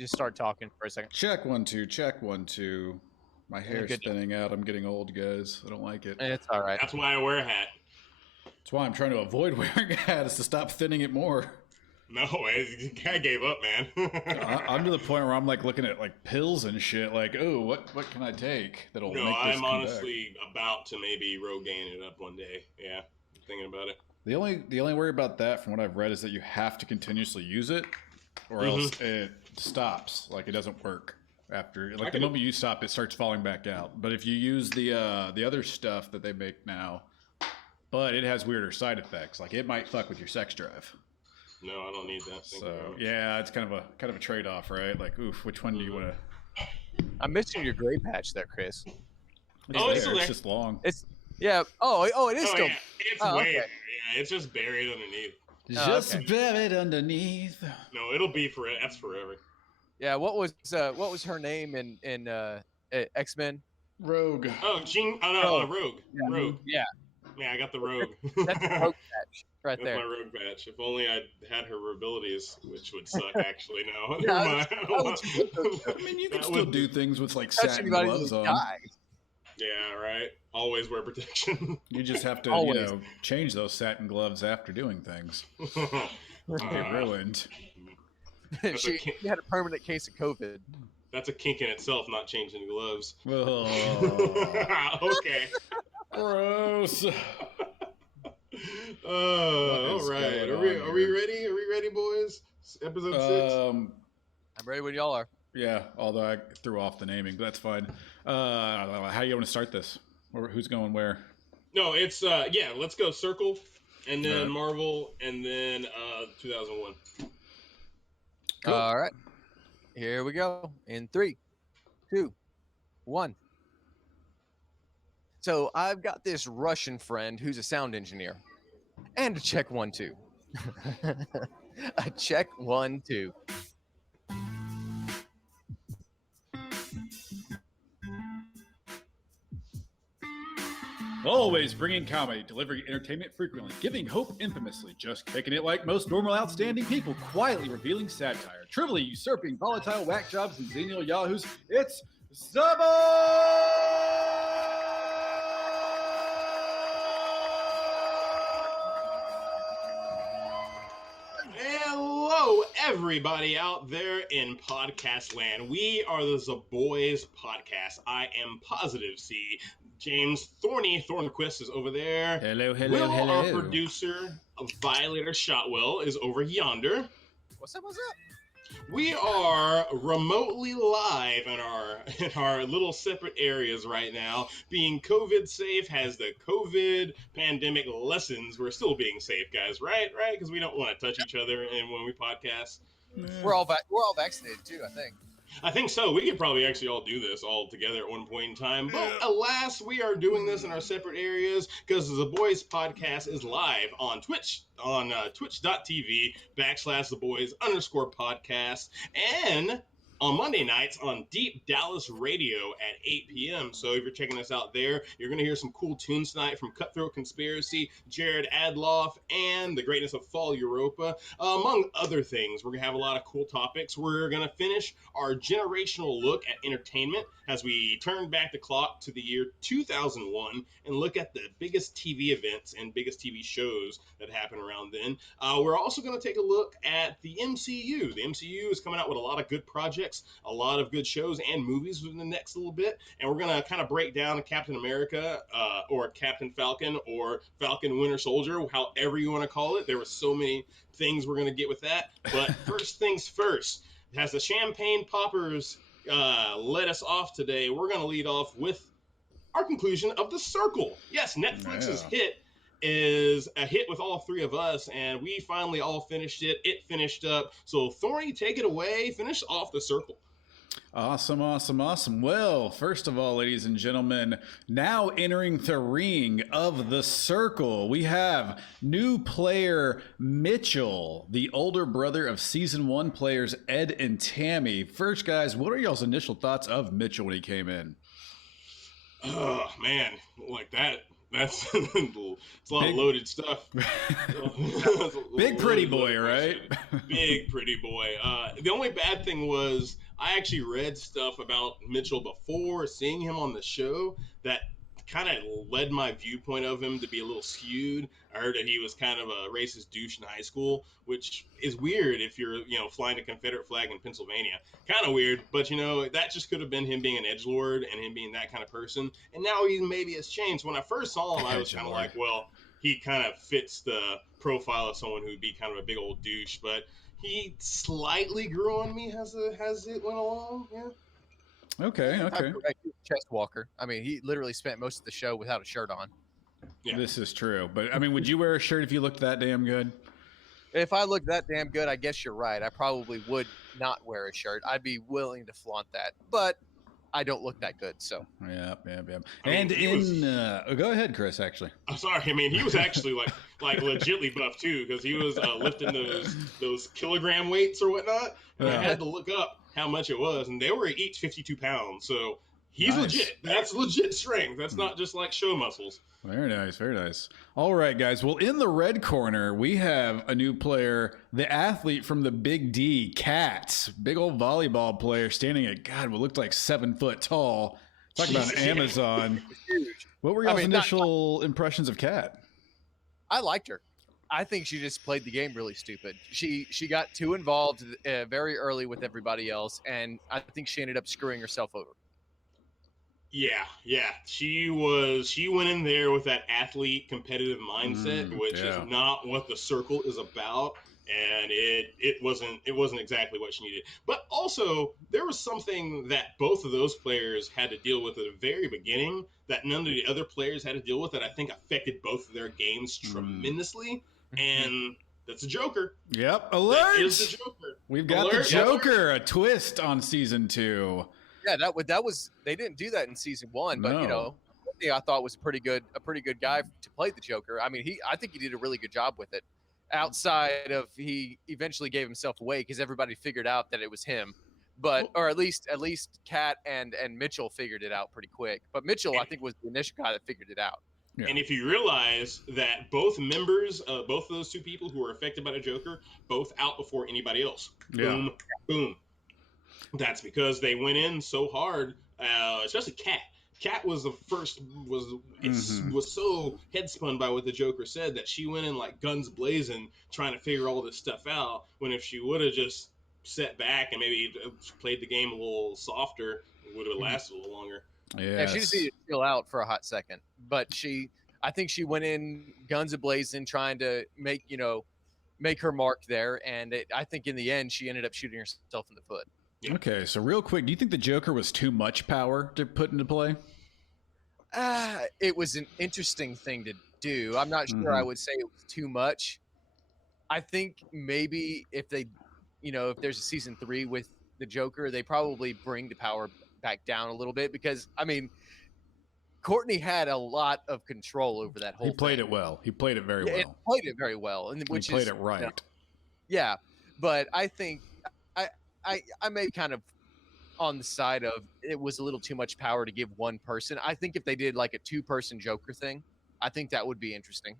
just start talking for a second. Check 1 2. Check 1 2. My hair's spinning out. I'm getting old, guys. I don't like it. It's all right. That's why I wear a hat. That's why I'm trying to avoid wearing a hat, is to stop thinning it more. No, I gave up, man. I'm to the point where I'm like looking at like pills and shit. Like, oh, what can I take that'll make this I'm come honestly about to maybe Rogaine it up one day. Yeah, I'm thinking about it. The only worry about that, from what I've read, is that you have to continuously use it, or else it stops. Like, it doesn't work after. Like, the moment you stop, it starts falling back out. But if you use the other stuff that they make now, but it has weirder side effects. Like, it might fuck with your sex drive. No, I don't need that. So yeah, it's kind of a trade off, right? Like, oof, which one do you want to? I'm missing your gray patch there, Chris. It's just long. It is still. Yeah. It's way. Okay. Yeah, it's just buried underneath. Just buried underneath. No, it'll be for it. That's forever. Yeah. What was her name in X-Men? Rogue. Oh, Jean. Oh no, Rogue. Yeah. Rogue. Yeah. Yeah, I got the Rogue. That's the Rogue patch right That's there. my Rogue patch. If only I'd had her abilities, which would suck actually now. I mean, you can still do things with like satin gloves on. Yeah, right. Always wear protection. You just have to, change those satin gloves after doing things. Get ruined. She had a permanent case of COVID. That's a kink in itself, not changing gloves. Oh. Okay. Gross. All right. Are we ready? Are we ready, boys? Episode 6. I'm ready when y'all are. Yeah, although I threw off the naming, but that's fine. How do you want to start this? Or who's going where? No, it's let's go Circle, and then Marvel, and then 2001. Cool. All right. Here we go. In 3, 2, 1. So I've got this Russian friend who's a sound engineer. And a check 1 2. A check 1 2. Always bringing comedy, delivering entertainment frequently, giving hope infamously, just kicking it like most normal outstanding people, quietly revealing satire, trivially usurping volatile whack jobs and xenial yahoos. It's Zaboys! Hello, everybody out there in podcast land. We are the Zaboys podcast. I am Positive C. James Thornquist is over there. Hello. Will, our producer, Violator Shotwell, is over yonder. What's up? We are remotely live in our little separate areas right now. Being COVID safe has the COVID pandemic lessons. We're still being safe, guys, right? Because we don't want to touch each other and when we podcast. We're all vaccinated too, I think. I think so. We could probably actually all do this all together at one point in time. But alas, we are doing this in our separate areas because the Boys podcast is live on Twitch, on twitch.tv/TheBoys_podcast, and on Monday nights on Deep Dallas Radio at 8 p.m. So if you're checking us out there, you're going to hear some cool tunes tonight from Cutthroat Conspiracy, Jared Adloff, and The Greatness of Fall Europa, among other things. We're going to have a lot of cool topics. We're going to finish our generational look at entertainment as we turn back the clock to the year 2001 and look at the biggest TV events and biggest TV shows that happen around then. We're also going to take a look at the MCU. The MCU is coming out with a lot of good projects, a lot of good shows and movies within the next little bit, and we're going to kind of break down Captain America or Captain Falcon or Falcon Winter Soldier, however you want to call it. There were so many things we're going to get with that, but first things first, as the champagne poppers let us off today, we're going to lead off with our conclusion of The Circle. Yes, Netflix's hit is a hit with all three of us, and we finally all finished it. It finished up. So, Thorny, take it away. Finish off The Circle. Awesome. Well, first of all, ladies and gentlemen, now entering the ring of The Circle, we have new player Mitchell, the older brother of Season 1 players Ed and Tammy. First, guys, what are y'all's initial thoughts of Mitchell when he came in? Oh, man, like that That's it's a lot of loaded stuff. Big pretty Loaded boy, right? question. Big pretty boy. The only bad thing was I actually read stuff about Mitchell before seeing him on the show that kind of led my viewpoint of him to be a little skewed. I heard that he was kind of a racist douche in high school, which is weird if you're, flying a Confederate flag in Pennsylvania. Kind of weird, but that just could have been him being an edgelord and him being that kind of person. And now he maybe has changed. When I first saw him, I was kind of like, well, he kind of fits the profile of someone who'd be kind of a big old douche, but he slightly grew on me as it went along. Yeah. Okay. Chest walker. I mean, he literally spent most of the show without a shirt on. Yeah. This is true. But I mean, would you wear a shirt if you looked that damn good? If I looked that damn good, I guess you're right. I probably would not wear a shirt. I'd be willing to flaunt that, but I don't look that good. So Yeah. I mean, go ahead, Chris. Actually, I'm sorry. I mean, he was actually like legitly buff too, because he was lifting those kilogram weights or whatnot, and I had to look up how much it was, and they were each 52 pounds. So he's legit. That's legit strength. That's not just like show muscles. Very nice. All right, guys. Well, in the red corner, we have a new player, the athlete from the Big D, Cats, big old volleyball player, standing at what looked like 7 foot tall. Talk about an Amazon. What were y'all's initial impressions of Cat? I liked her. I think she just played the game really stupid. She got too involved very early with everybody else, and I think she ended up screwing herself over. Yeah. She went in there with that athlete competitive mindset, which is not what the circle is about, and it wasn't exactly what she needed. But also, there was something that both of those players had to deal with at the very beginning that none of the other players had to deal with, that I think affected both of their games tremendously, and that's a Joker. Yep, alert! That is the Joker. We've got the Joker, a twist on season 2. Yeah, that was they didn't do that in season 1, but I thought was a pretty good guy to play the Joker. I mean, I think he did a really good job with it. Outside of he eventually gave himself away because everybody figured out that it was him, or at least Kat and Mitchell figured it out pretty quick. But Mitchell, I think, was the initial guy that figured it out. Yeah. And if you realize that both members, both of those two people who were affected by the Joker, both out before anybody else. Yeah. Boom. That's because they went in so hard, especially Kat. Kat was the first, was so headspun by what the Joker said that she went in like guns blazing trying to figure all this stuff out, when if she would have just sat back and maybe played the game a little softer, it would have lasted a little longer. Yeah, she just needed to chill out for a hot second. But I think she went in guns a-blazing trying to make her mark there, and I think in the end she ended up shooting herself in the foot. Yeah. Okay, so real quick, do you think the Joker was too much power to put into play? It was an interesting thing to do. I'm not sure I would say it was too much. I think maybe if there's a season 3 with the Joker, they probably bring the power back down a little bit, because, I mean, Courtney had a lot of control over that whole thing. He played it well. He played it very well. He played it very well. And he played it right. Yeah, but I think I may kind of on the side of it was a little too much power to give one person. I think if they did like a 2-person Joker thing, I think that would be interesting.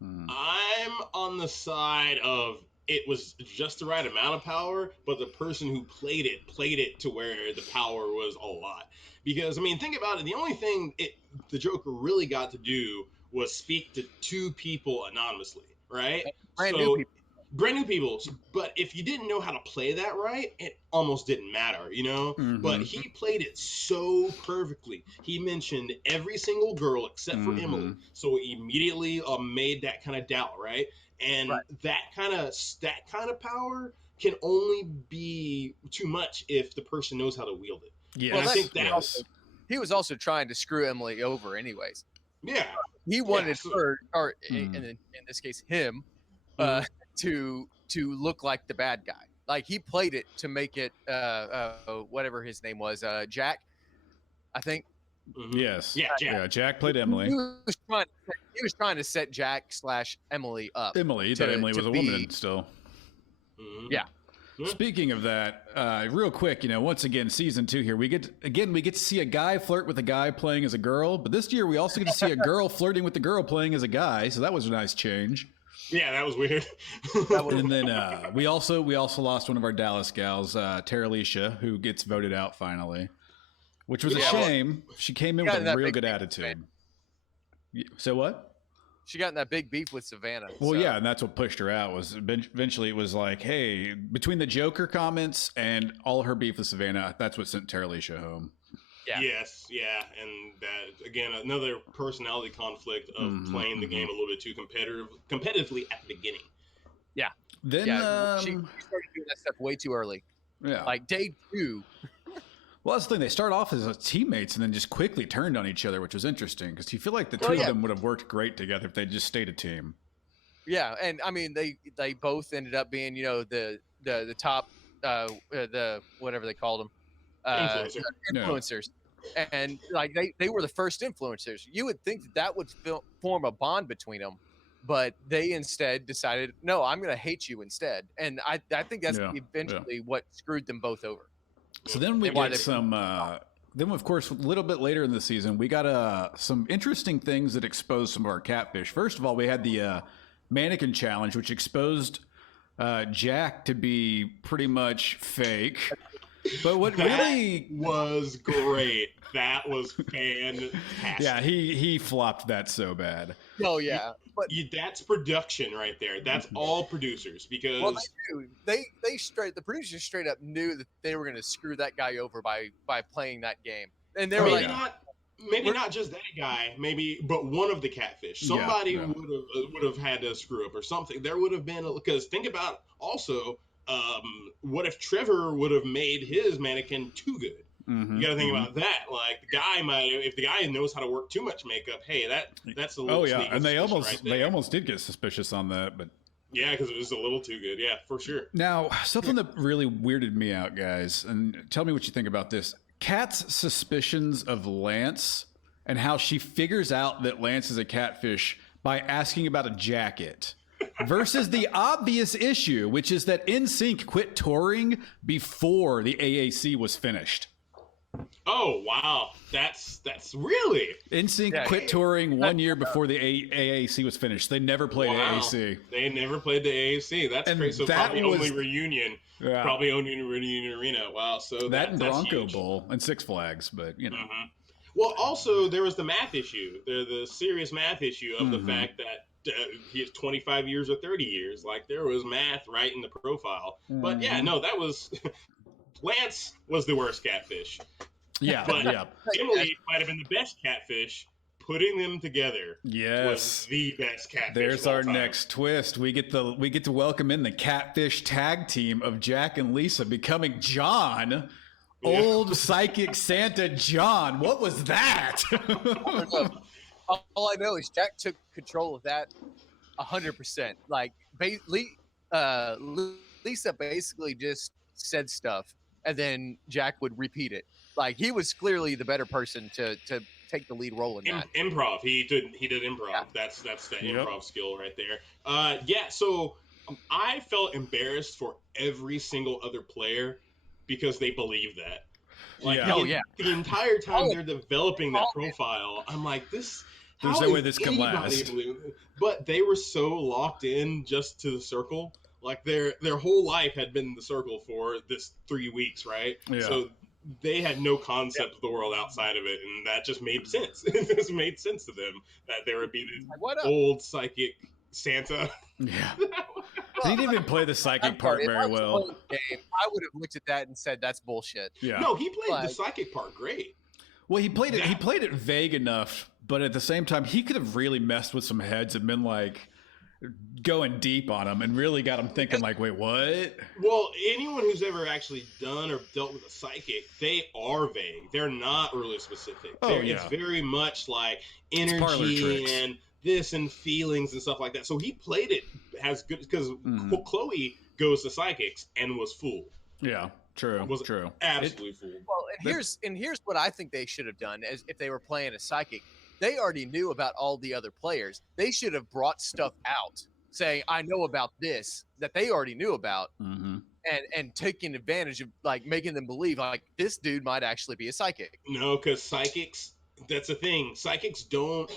I'm on the side of it was just the right amount of power, but the person who played it to where the power was a lot. Because, I mean, think about it. The only thing the Joker really got to do was speak to 2 people anonymously, right? Brand new people. But if you didn't know how to play that right, it almost didn't matter, But he played it so perfectly. He mentioned every single girl except for Emily. So it immediately made that kind of doubt, right? And that kind of power can only be too much if the person knows how to wield it. Yeah, well, I think that he was also trying to screw Emily over anyways. Yeah. He wanted her, or in this case, him, to look like the bad guy. Like, he played it to make it whatever his name was, Jack, I think. Yes. Yeah, Jack. Yeah, Jack played Emily. He was trying to set Jack / Emily up. Emily, he thought Emily was a woman still. Yeah. Speaking of that, real quick, once again, season 2 here, we get to see a guy flirt with a guy playing as a girl, but this year we also get to see a girl flirting with the girl playing as a guy, so that was a nice change. Yeah, that was weird. And then we also lost one of our Dallas gals, Tara Alicia, who gets voted out finally, which was a shame. She came in with a real good attitude. So what? She got in that big beef with Savannah. Well, yeah, and that's what pushed her out. Was eventually it was like, hey, between the Joker comments and all her beef with Savannah, that's what sent Tara Alicia home. Yeah. Yes, yeah, and that again another personality conflict of playing the game a little bit too competitively at the beginning. Yeah. Then she started doing that stuff way too early. Yeah. Like day 2. Well, that's the thing. They start off as teammates and then just quickly turned on each other, which was interesting because you feel like the two of them would have worked great together if they just stayed a team. Yeah, and I mean they both ended up being the top the whatever they called them influencers, and like they were the first influencers. You would think that would form a bond between them, but they instead decided, no, I'm going to hate you instead, and I think that's eventually what screwed them both over. So then we get some. Then, of course, a little bit later in the season, we got some interesting things that exposed some of our catfish. First of all, we had the Mannequin challenge, which exposed Jack to be pretty much fake. But what really was great. That was fantastic. Yeah, he flopped that so bad. Oh yeah, but that's production right there. That's all producers because they the producers straight up knew that they were going to screw that guy over by playing that game, and they were maybe not just that guy, but one of the catfish. Somebody would have had to screw up or something. There would have been because think about also. What if Trevor would have made his mannequin too good? You got to think about that. Like the guy if the guy knows how to work too much makeup, hey, that's a little. Oh yeah, and they almost did get suspicious on that, but yeah, because it was a little too good. Yeah, for sure. Now something that really weirded me out, guys, and tell me what you think about this. Kat's suspicions of Lance and how she figures out that Lance is a catfish by asking about a jacket. Versus the obvious issue, which is that NSYNC quit touring before the AAC was finished. Oh wow, that's really NSYNC quit touring 1 year before the AAC was finished. They never played AAC. They never played the AAC. That's crazy. So probably only reunion. Yeah. Probably only Reunion Arena. Wow. So that and Bronco Bowl and Six Flags, but Well, also there was the math issue. The serious math issue of the fact that. He has 25 years or 30 years. Like there was math right in the profile. But yeah, no, that was Lance was the worst catfish. Yeah, but Emily might have been the best catfish. Putting them together was the best catfish. There's our next twist. We get to welcome in the catfish tag team of Jack and Lisa becoming John. Old psychic Santa John. What was that? All I know is Jack took control of that 100%. Like, Lisa basically just said stuff, and then Jack would repeat it. Like, he was clearly the better person to take the lead role in that. Improv. He did improv. Yeah. That's the improv skill right there. So I felt embarrassed for every single other player because they believe that. Like, the entire time they're developing that profile, I'm like, there's no way this can last. But they were so locked in just to the circle. Like their whole life had been the circle for this 3 weeks, right? Yeah. So they had no concept of the world outside of it, and that just made sense. It just made sense to them that there would be this old psychic Santa. Yeah. He didn't even play the psychic part very well. I would have looked at that and said, that's bullshit. Yeah. No, he played the psychic part great. Well, he played it vague enough, but at the same time, he could have really messed with some heads and been like going deep on them and really got them thinking like, wait, what? Well, anyone who's ever actually done or dealt with a psychic, they are vague. They're not really specific. It's very much like energy and this and feelings and stuff like that. So he played it as good because Chloe goes to psychics and was fooled. Yeah. True. Absolutely fooled. Well, and here's what I think they should have done as if they were playing a psychic. They already knew about all the other players. They should have brought stuff out saying, I know about this that they already knew about. and taking advantage of like making them believe like this dude might actually be a psychic. No, because psychics, that's the thing. Psychics don't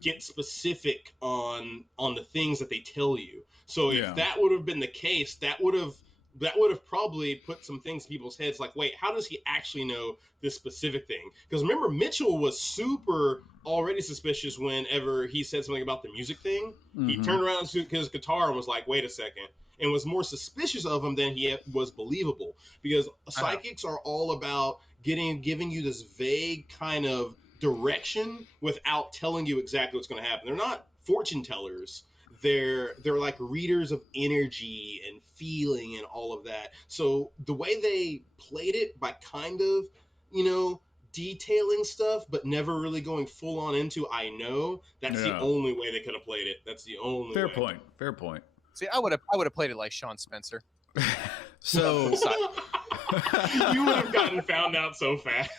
get specific on the things that they tell you. So if that would have been the case, that would have probably put some things in people's heads like, wait, how does he actually know this specific thing? Because remember, Mitchell was super already suspicious whenever he said something about the music thing. Mm-hmm. He turned around to his guitar and was like, wait a second, and was more suspicious of him than he was believable. Because psychics are all about giving you this vague kind of direction without telling you exactly what's going to happen. They're not fortune tellers. They're like readers of energy and feeling and all of that. So the way they played it by kind of, detailing stuff, but never really going full on into I know, that's the only way they could have played it. That's the only Fair way. Fair point. See, I would have played it like Sean Spencer. So you would have gotten found out so fast.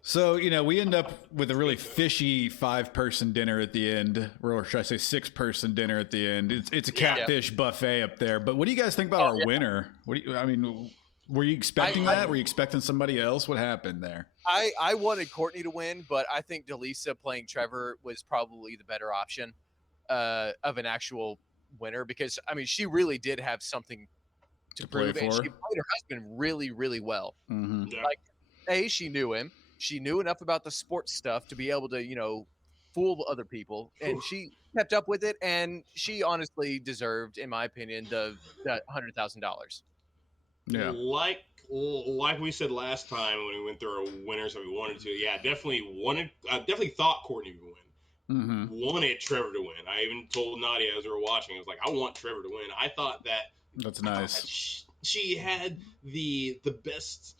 So, we end up with a really fishy 5-person dinner at the end, or should I say 6-person dinner at the end. It's a catfish buffet up there. But what do you guys think about our winner? Were you expecting that? Were you expecting somebody else? What happened there? I wanted Courtney to win, but I think Delisa playing Trevor was probably the better option of an actual winner because, she really did have something to prove. And she played her husband really, really well. Mm-hmm. Yeah. Like, she knew him. She knew enough about the sports stuff to be able to, fool other people. And she kept up with it. And she honestly deserved, in my opinion, that $100,000. Yeah. Like we said last time when we went through our winners that we wanted to, definitely thought Courtney would win. Mm-hmm. Wanted Trevor to win. I even told Nadia as we were watching, I was like, I want Trevor to win. I thought that's nice. She had the best,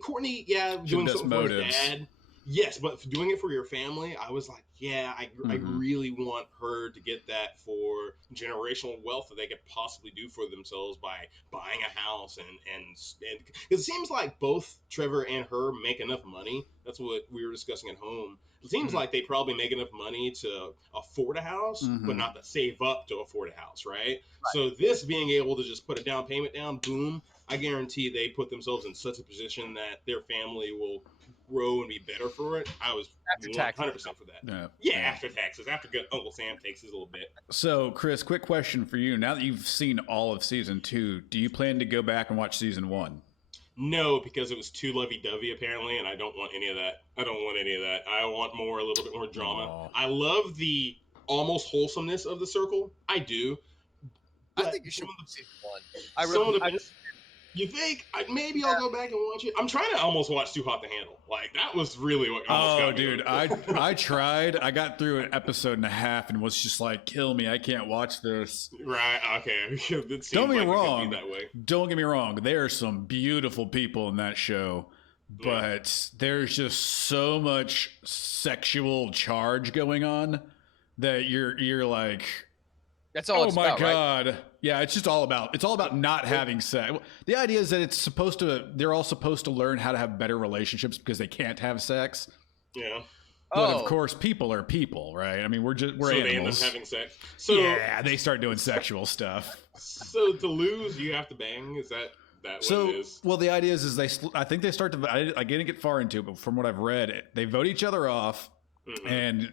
Courtney, doing best something motives. for his dad. Yes, but doing it for your family, I was like, I really want her to get that for generational wealth that they could possibly do for themselves by buying a house and it seems like both Trevor and her make enough money. That's what we were discussing at home. It seems like they probably make enough money to afford a house, but not to save up to afford a house, right? So this being able to just put a down payment down, boom, I guarantee they put themselves in such a position that their family will grow and be better for it. I was 100% for that. Yeah, after taxes, after Uncle Sam takes his little bit. So, Chris, quick question for you. Now that you've seen all of season 2, do you plan to go back and watch season 1? No, because it was too lovey-dovey apparently, and I don't want any of that. I want a little bit more drama. Aww. I love the almost wholesomeness of the circle. I do. I think you should watch season 1. You think? Maybe I'll go back and watch it. I'm trying to almost watch Too Hot to Handle. Like, that was really what almost got me. Dude, I tried. I got through an episode and a half and was just like, kill me. I can't watch this. Right, okay. Don't get me wrong. Don't get me wrong. There are some beautiful people in that show, but there's just so much sexual charge going on that you're like... That's all it's about, God. Right? Yeah, it's all about not having sex. The idea is that they're all supposed to learn how to have better relationships because they can't have sex. Yeah. But of course, people are people, right? we're animals. They end up having sex. So yeah, they start doing sexual stuff. So to lose, you have to bang. Is that what it is? Well, the idea is I think they start to. I didn't get far into it, but from what I've read, they vote each other off. Mm-hmm. And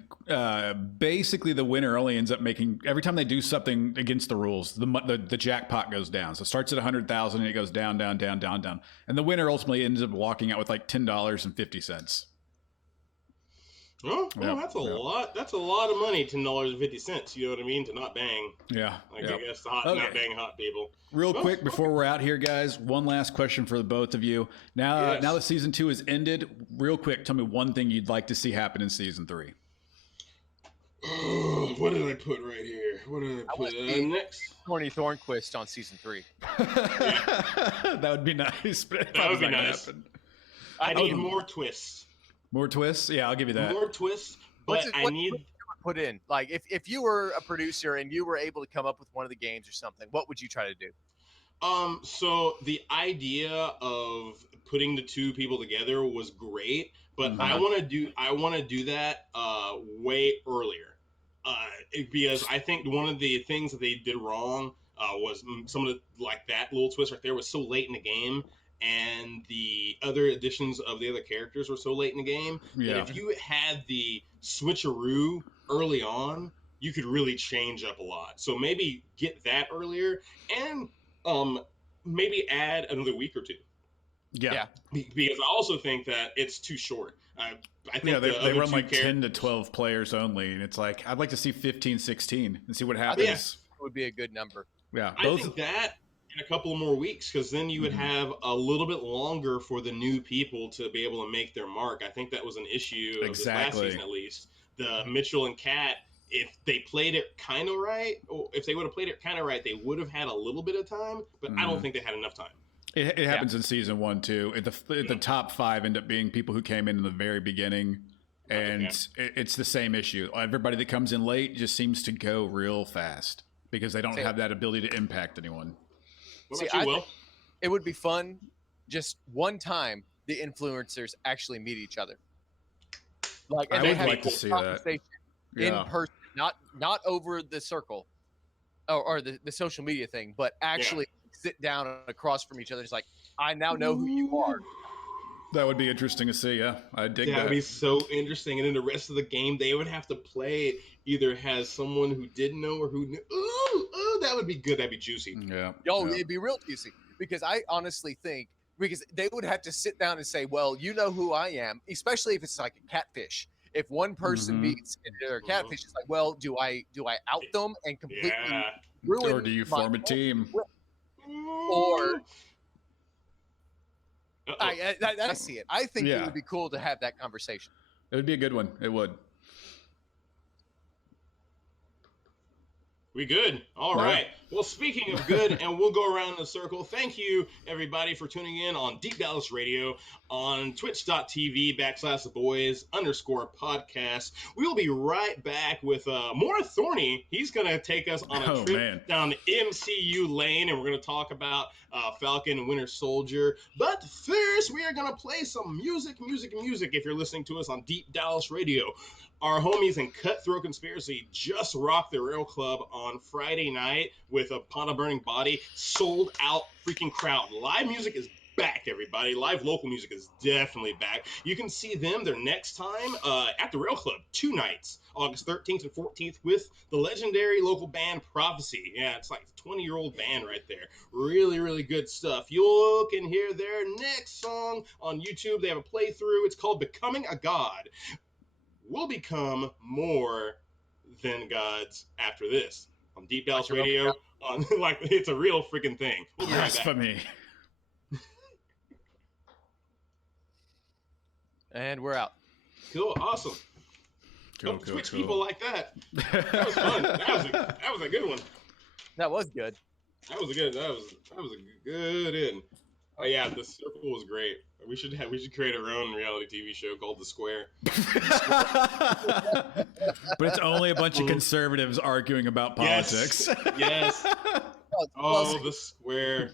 basically the winner only ends up making, every time they do something against the rules, the jackpot goes down. So it starts at 100,000 and it goes down. And the winner ultimately ends up walking out with like $10.50. Oh, well, that's a lot. That's a lot of money, $10.50. You know what I mean? To not bang. Yeah. I guess not bang hot people. Real quick before we're out here, guys, one last question for the both of you. Now that season 2 is ended, real quick, tell me one thing you'd like to see happen in season 3. What did I put right here? What did I put next? Courtney Thornquist on season 3. That would be nice. But that would be nice. I need more twists. More twists? Yeah, I'll give you that. More twists, but I need put in. Like if you were a producer and you were able to come up with one of the games or something, what would you try to do? So the idea of putting the two people together was great, but I want to do that way earlier. Because I think one of the things that they did wrong was some of the, like that little twist right there was so late in the game, and the other additions of the other characters were so late in the game that if you had the switcheroo early on, you could really change up a lot. So maybe get that earlier, and maybe add another week or two. Yeah. Because I also think that it's too short. I think they run like 10 to 12 players only, and it's like, I'd like to see 15, 16 and see what happens. It would be a good number. Yeah. I think that in a couple of more weeks, because then you would have a little bit longer for the new people to be able to make their mark. I think that was an issue of this last season, at least. The Mitchell and Kat, if they played it kind of right, or if they would have played it kind of right, they would have had a little bit of time, but I don't think they had enough time. It happens in season 1 too. The top 5 end up being people who came in the very beginning, and it's the same issue. Everybody that comes in late just seems to go real fast because they don't have that ability to impact anyone. What about you, Will? It would be fun, just one time the influencers actually meet each other. Like, and I they would have like to see that in person, not over the circle or the social media thing, but actually sit down across from each other. It's like, I now know who you are. That would be interesting to see. Yeah, I dig that. That would be so interesting. And then the rest of the game, they would have to play either has someone who didn't know or who knew. Ooh, that would be good. That'd be juicy. Yeah. It'd be real juicy, because I honestly think, because they would have to sit down and say, well, you know who I am, especially if it's like a catfish. If one person meets and they're a catfish, it's like, well, do I out them and completely ruin, or do you form a team? Or I see it. I think it would be cool to have that conversation. It would be a good one. It would. We good? All right. Well, speaking of good, and we'll go around the circle. Thank you, everybody, for tuning in on Deep Dallas Radio on twitch.tv/Zaboys_podcast. We'll be right back with more Thorny. He's going to take us on a trip down the MCU lane, and we're going to talk about Falcon and Winter Soldier. But first, we are going to play some music if you're listening to us on Deep Dallas Radio. Our homies in Cutthroat Conspiracy just rocked the Rail Club on Friday night with Upon a Burning Body. Sold out freaking crowd. Live music is back, everybody. Live local music is definitely back. You can see them their next time at the Rail Club, 2 nights, August 13th and 14th, with the legendary local band Prophecy. Yeah, it's like a 20-year-old band right there. Really, really good stuff. You can hear their next song on YouTube. They have a playthrough. It's called Becoming a God. We'll become more than gods after this on Deep Dallas Radio. On like, it's a real freaking thing. We'll be right back. Blasphemy. And we're out. Cool, awesome. Don't Twitch people like that. That was fun. That was a good one. That was good. That was a good in. Oh yeah, the circle was great. We should create our own reality TV show called The Square. But it's only a bunch of conservatives arguing about politics. Yes. Oh, The Square.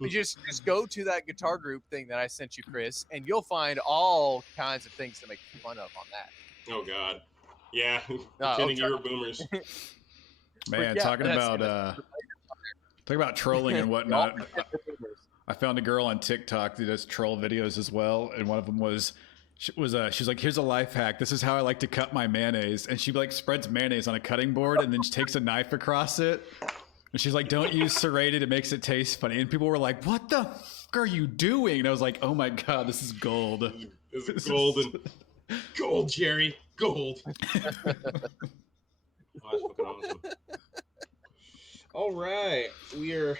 You just go to that guitar group thing that I sent you, Chris, and you'll find all kinds of things to make fun of on that. Oh God. Yeah. Pretending you were boomers. Man, talking about trolling and whatnot. I found a girl on TikTok that does troll videos as well, and one of them was she's like, here's a life hack. This is how I like to cut my mayonnaise, and she like spreads mayonnaise on a cutting board, and then she takes a knife across it, and she's like, don't use serrated, it makes it taste funny. And people were like, what the fuck are you doing? And I was like, oh my God, this is gold. This is golden. Gold, Jerry, gold. Oh, that's fucking awesome. All right, we are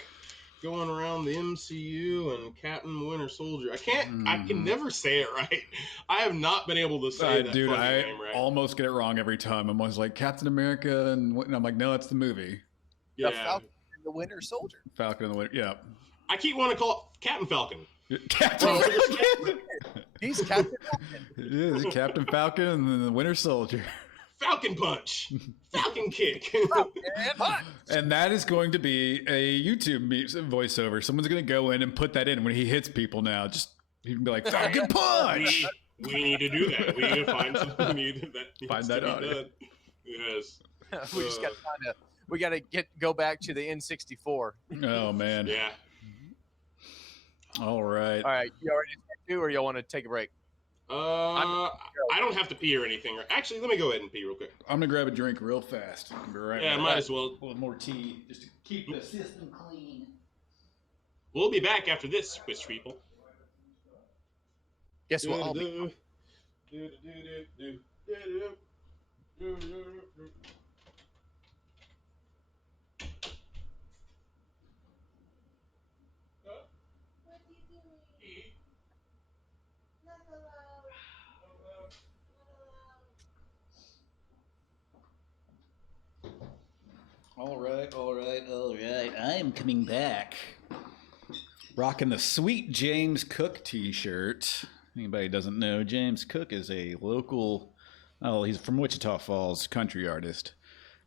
going around the MCU and Captain Winter Soldier. I can never say it right. I have not been able to say that dude, I name right. Almost get it wrong every time. I'm always like Captain America, and I'm like, no, that's the movie. Yeah. Falcon and the Winter Soldier. Falcon and the Winter, yeah. I keep wanting to call it Captain Falcon. Captain Falcon. He's Captain Falcon. Yeah, Captain Falcon and the Winter Soldier. Falcon Punch. Falcon Kick. And that is going to be a YouTube voiceover. Someone's going to go in and put that in when he hits people now. Just, you can be like, Falcon Punch! We need to do that. We need to find something. Find that audio. Yes. We just got to we got to go back to the N64. Oh man. Yeah. All right. All right, you already do, or y'all want to take a break? I don't have to pee or anything. Actually, let me go ahead and pee real quick. I'm gonna grab a drink real fast. I'll be right Yeah, back. might as well. A little more tea just to keep the system clean. We'll be back after this, Swiss people. Guess what? I'll be. All right. I am coming back. Rocking the Sweet James Cook t-shirt. Anybody doesn't know, James Cook is a local, he's from Wichita Falls, country artist.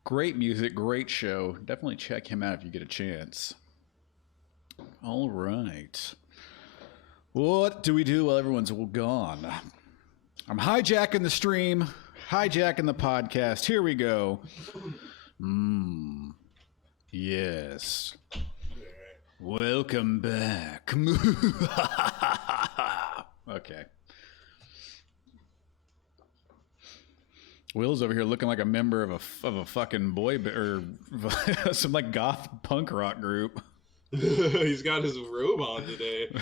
Great music, great show. Definitely check him out if you get a chance. All right. What do we do while everyone's gone? I'm hijacking the stream, hijacking the podcast. Here we go. Yes. Welcome back. Okay. Will's over here looking like a member of a fucking boy or some like goth punk rock group. He's got his robe on today.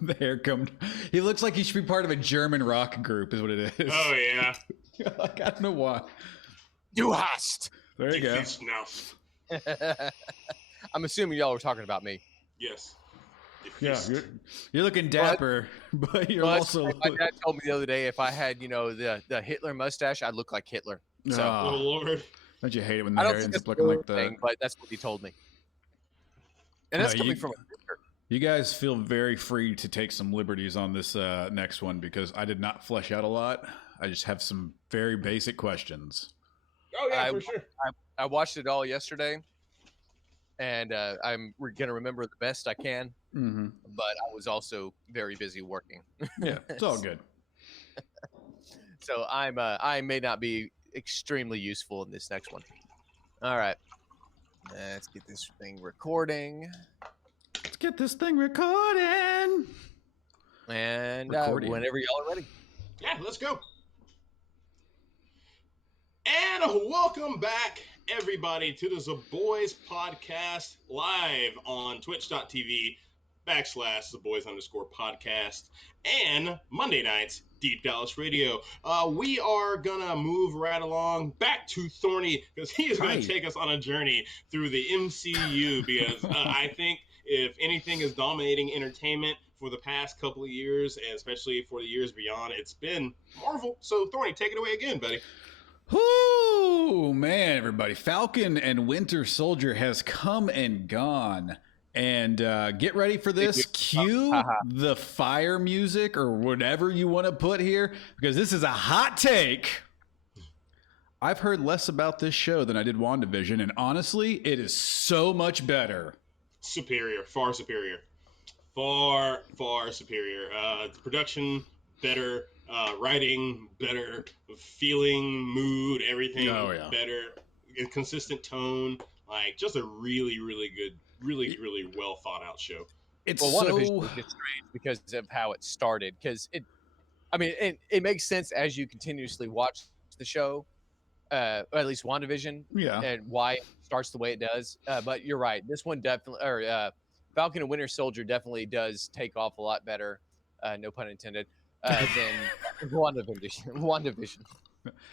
The hair come. He looks like he should be part of a German rock group, is what it is. Oh yeah. Like, I don't know why. Du hast. There you go. I'm assuming y'all were talking about me. Yes. Yeah, you're looking dapper, but you're also. My dad told me the other day if I had, the Hitler mustache, I'd look like Hitler. So, Oh Lord. Don't you hate it when the I hair don't think ends that's up looking like that? thing, but that's what he told me. And that's coming from a sister. You guys feel very free to take some liberties on this next one because I did not flesh out a lot. I just have some very basic questions. Oh yeah, for sure. I watched it all yesterday, and I'm going to remember the best I can. Mm-hmm. But I was also very busy working. Yeah, it's all good. So I may not be extremely useful in this next one. All right, let's get this thing recording. Let's get this thing recording. And Recording. whenever y'all are ready. Yeah, let's go. And welcome back, everybody, to the Zaboys podcast live on twitch.tv/Zaboys_podcast and Monday nights, Deep Dallas Radio. We are going to move right along back to Thorny because he is going to take us on a journey through the MCU because I think if anything is dominating entertainment for the past couple of years, and especially for the years beyond, it's been Marvel. So, Thorny, take it away again, buddy. Whoo, man, everybody. Falcon and Winter Soldier has come and gone. And get ready for this. Cue the fire music or whatever you want to put here, because this is a hot take. I've heard less about this show than I did WandaVision, and honestly, it is so much better. Superior. Far superior. Far, far superior. The production, better. Writing, better. Feeling, mood, everything better. A consistent tone. Like, just a really, really good, really well thought out show. It's WandaVision is just strange because of how it started. Because it makes sense as you continuously watch the show, or at least WandaVision, and why it starts the way it does. But you're right. This one definitely, Falcon and Winter Soldier definitely does take off a lot better. No pun intended. Than WandaVision.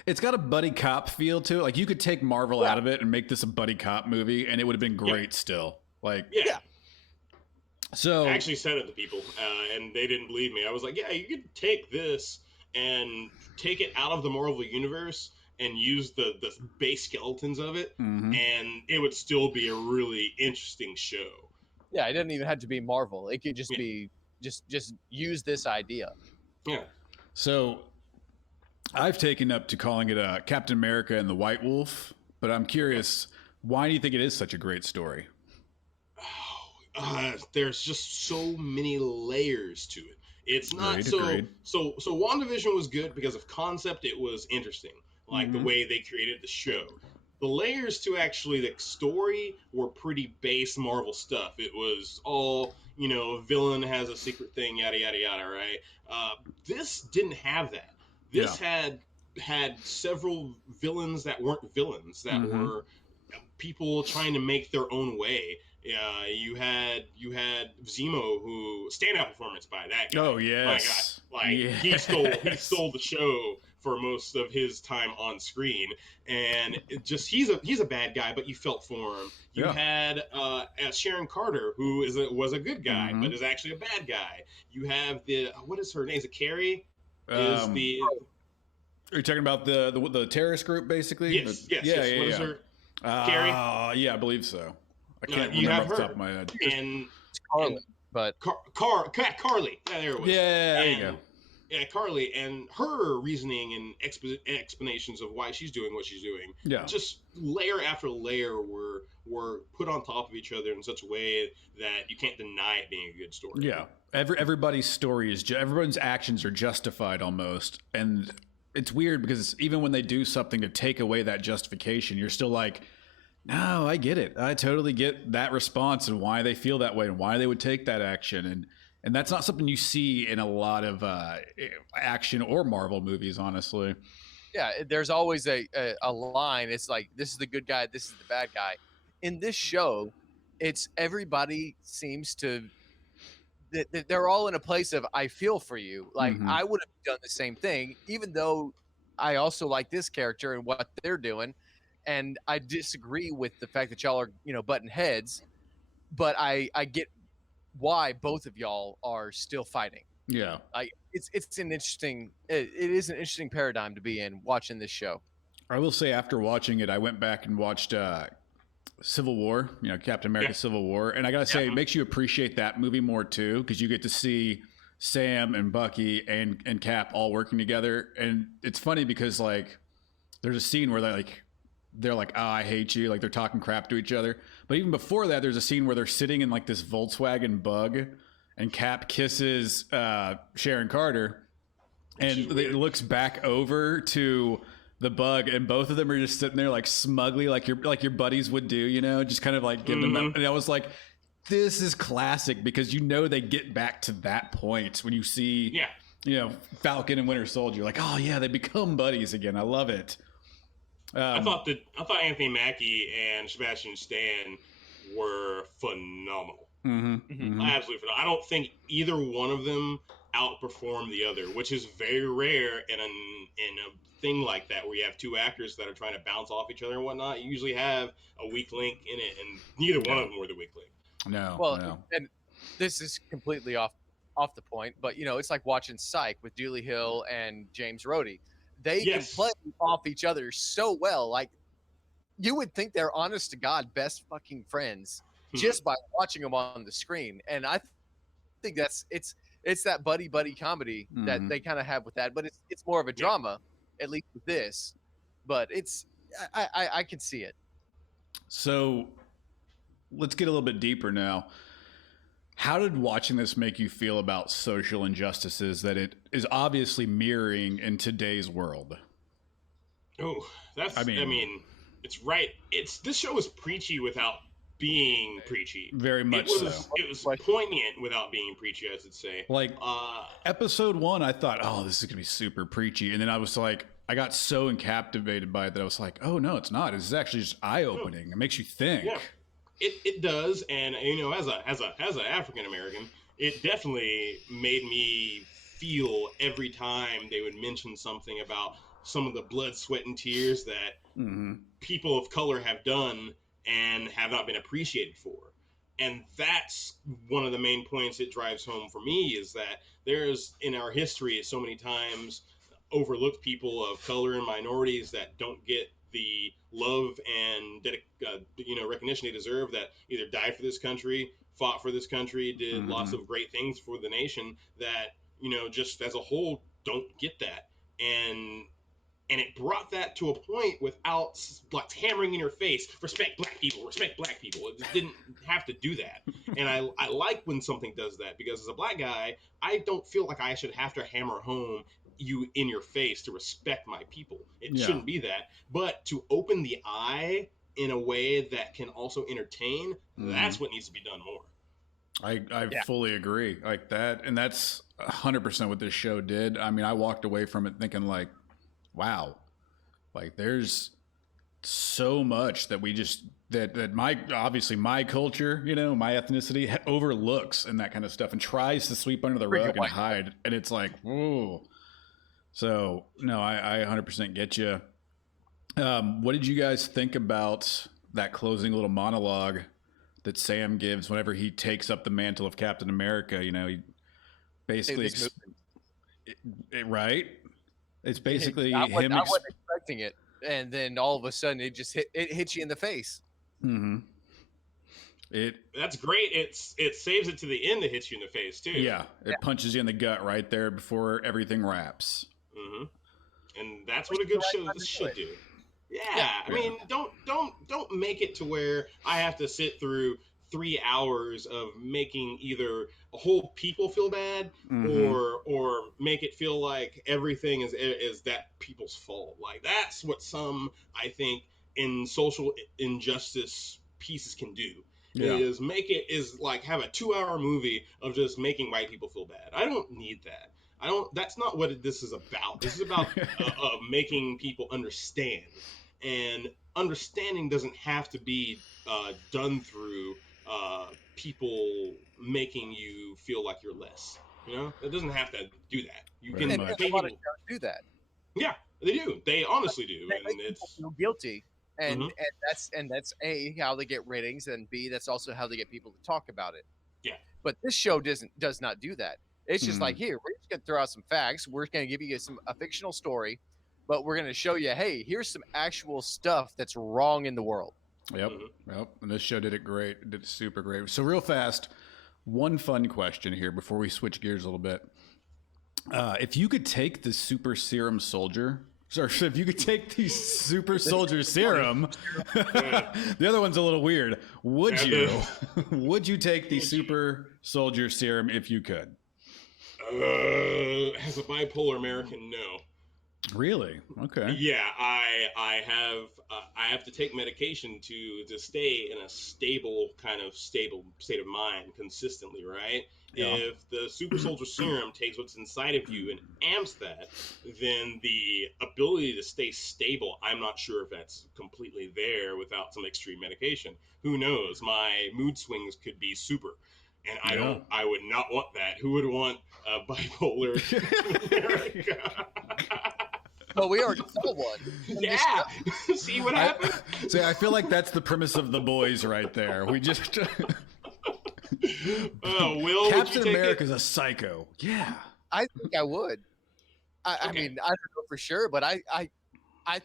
It's got a buddy cop feel to it. Like, you could take Marvel out of it and make this a buddy cop movie, and it would have been great still. Like, So I actually said it to people, and they didn't believe me. I was like, yeah, you could take this and take it out of the Marvel universe and use the base skeletons of it, and it would still be a really interesting show. Yeah, it doesn't even have to be Marvel. It could just be just use this idea. Yeah. So I've taken up to calling it Captain America and the White Wolf, but I'm curious, why do you think it is such a great story? There's just so many layers to it. It's not so WandaVision was good because of concept. It was interesting, like the way they created the show. the layers to actually the story were pretty base Marvel stuff. It was all, a villain has a secret thing, yada yada yada, right? This didn't have that. Yeah. This had several villains that weren't villains, that were people trying to make their own way. You had Zemo, who standout performance by that guy. Oh yes, My God, yes. he stole the show for most of his time on screen, and he's a bad guy, but you felt for him. You had Sharon Carter, who was a good guy, but is actually a bad guy. You have what is her name? Is it Carrie? Is the Are you talking about the terrorist group, basically? Yes. Yeah. What is her? Carrie? Yeah, I believe so. I can't you remember have off the her. top of my head. And Carly, but Carly. Yeah, there it was. Yeah, there you go. Yeah, Carly, and her reasoning and explanations of why she's doing what she's doing. Yeah. Just layer after layer were put on top of each other in such a way that you can't deny it being a good story. Yeah. Everybody's story is everyone's actions are justified almost, and it's weird because even when they do something to take away that justification, you're still like, no, I get it. I totally get that response and why they feel that way and why they would take that action. And that's not something you see in a lot of action or Marvel movies, honestly. Yeah, there's always a line. It's like, this is the good guy, this is the bad guy. In this show, it's everybody seems to they're all in a place of, I feel for you. Like, I would have done the same thing, even though I also like this character and what they're doing. And I disagree with the fact that y'all are, butting heads, but I get why both of y'all are still fighting. Yeah. Like, it is an interesting paradigm to be in watching this show. I will say, after watching it, I went back and watched Civil War, Captain America Civil War. And I got to say, it makes you appreciate that movie more too, because you get to see Sam and Bucky and Cap all working together. And it's funny because, like, there's a scene where they're like, oh, I hate you. Like, they're talking crap to each other. But even before that, there's a scene where they're sitting in like this Volkswagen Bug and Cap kisses Sharon Carter, and it looks back over to the Bug, and both of them are just sitting there like smugly, like your buddies would do, just kind of like giving them. And I was like, this is classic, because they get back to that point when you see, Falcon and Winter Soldier, like, oh yeah, they become buddies again. I love it. I thought Anthony Mackie and Sebastian Stan were phenomenal. Absolutely phenomenal. I don't think either one of them outperformed the other, which is very rare in a thing like that, where you have two actors that are trying to bounce off each other and whatnot. You usually have a weak link in it, and neither one of them were the weak link. No. And this is completely off the point, but it's like watching Psych with Julie Hill and James Rhodey. They can play off each other so well. Like, you would think they're honest to God best fucking friends just by watching them on the screen. And I think it's that buddy comedy that they kind of have with that, but it's more of a drama, at least with this. But I can see it. So let's get a little bit deeper now. How did watching this make you feel about social injustices that it is obviously mirroring in today's world? Oh, I mean, it's right. This show is preachy without being preachy. Very much so. It was poignant without being preachy, I should say. Like, episode 1, I thought, oh, this is going to be super preachy. And then I was like, I got so captivated by it that I was like, oh, no, it's not. It's actually just eye-opening. It makes you think. Yeah. It does, and as an African American, it definitely made me feel every time they would mention something about some of the blood, sweat, and tears that people of color have done and have not been appreciated for. And that's one of the main points it drives home for me, is that there's, in our history, so many times overlooked people of color and minorities that don't get the love and recognition they deserve, that either died for this country, fought for this country, did lots of great things for the nation, that just as a whole don't get that. And it brought that to a point without like hammering in your face, respect black people. It just didn't have to do that. And I like when something does that, because as a black guy, I don't feel like I should have to hammer home you in your face to respect my people. It Yeah. shouldn't be that. But to open the eye in a way that can also entertain, that's what needs to be done more. I fully agree, like that, and that's 100% what this show did. I mean, I walked away from it thinking like, wow, like there's so much that we just that my obviously my culture, you know, my ethnicity overlooks and that kind of stuff and tries to sweep under the rug and hide, and it's like, whoa. So no, I 100% get you. What did you guys think about that closing little monologue that Sam gives whenever he takes up the mantle of Captain America? You know, he basically right. It's basically I wasn't expecting it, and then all of a sudden it hits you in the face. Mm-hmm. That's great. It saves it to the end that hits you in the face too. Yeah, it punches you in the gut right there before everything wraps. Mm-hmm. And that's what a good show should do. Yeah, I mean, don't make it to where I have to sit through 3 hours of making either a whole people feel bad or make it feel like everything is that people's fault. Like that's what some, I think, in social injustice pieces can do. Yeah. Is like have a 2-hour movie of just making white people feel bad. I don't need that. That's not what this is about. This is about making people understand. And understanding doesn't have to be done through people making you feel like you're less. You know, it doesn't have to do that. You can and a lot of shows do that. Yeah, they do. They honestly do, and it's feel guilty. And that's A, how they get ratings, and B, that's also how they get people to talk about it. Yeah. But this show does not do that. It's just like, here, we're just gonna throw out some facts. We're gonna give you a fictional story, but we're gonna show you, hey, here's some actual stuff that's wrong in the world. Yep. And this show did it great. It did super great. So real fast, one fun question here before we switch gears a little bit. If you could take the super serum soldier. Sorry, if you could take the super soldier serum, the other one's a little weird. Would you take the super soldier serum if you could? As a bipolar American, no. Really? Okay. Yeah, I have to take medication to stay in a stable state of mind consistently, right? Yeah. If the super soldier serum takes what's inside of you and amps that, then the ability to stay stable, I'm not sure if that's completely there without some extreme medication. Who knows? My mood swings could be super. And I would not want that. Who would want a bipolar America? But we already saw one. Yeah. See what happened? I feel like that's the premise of The Boys right there. We just Will, Captain America's a psycho. Yeah. I think I would. I mean, I don't know for sure, but I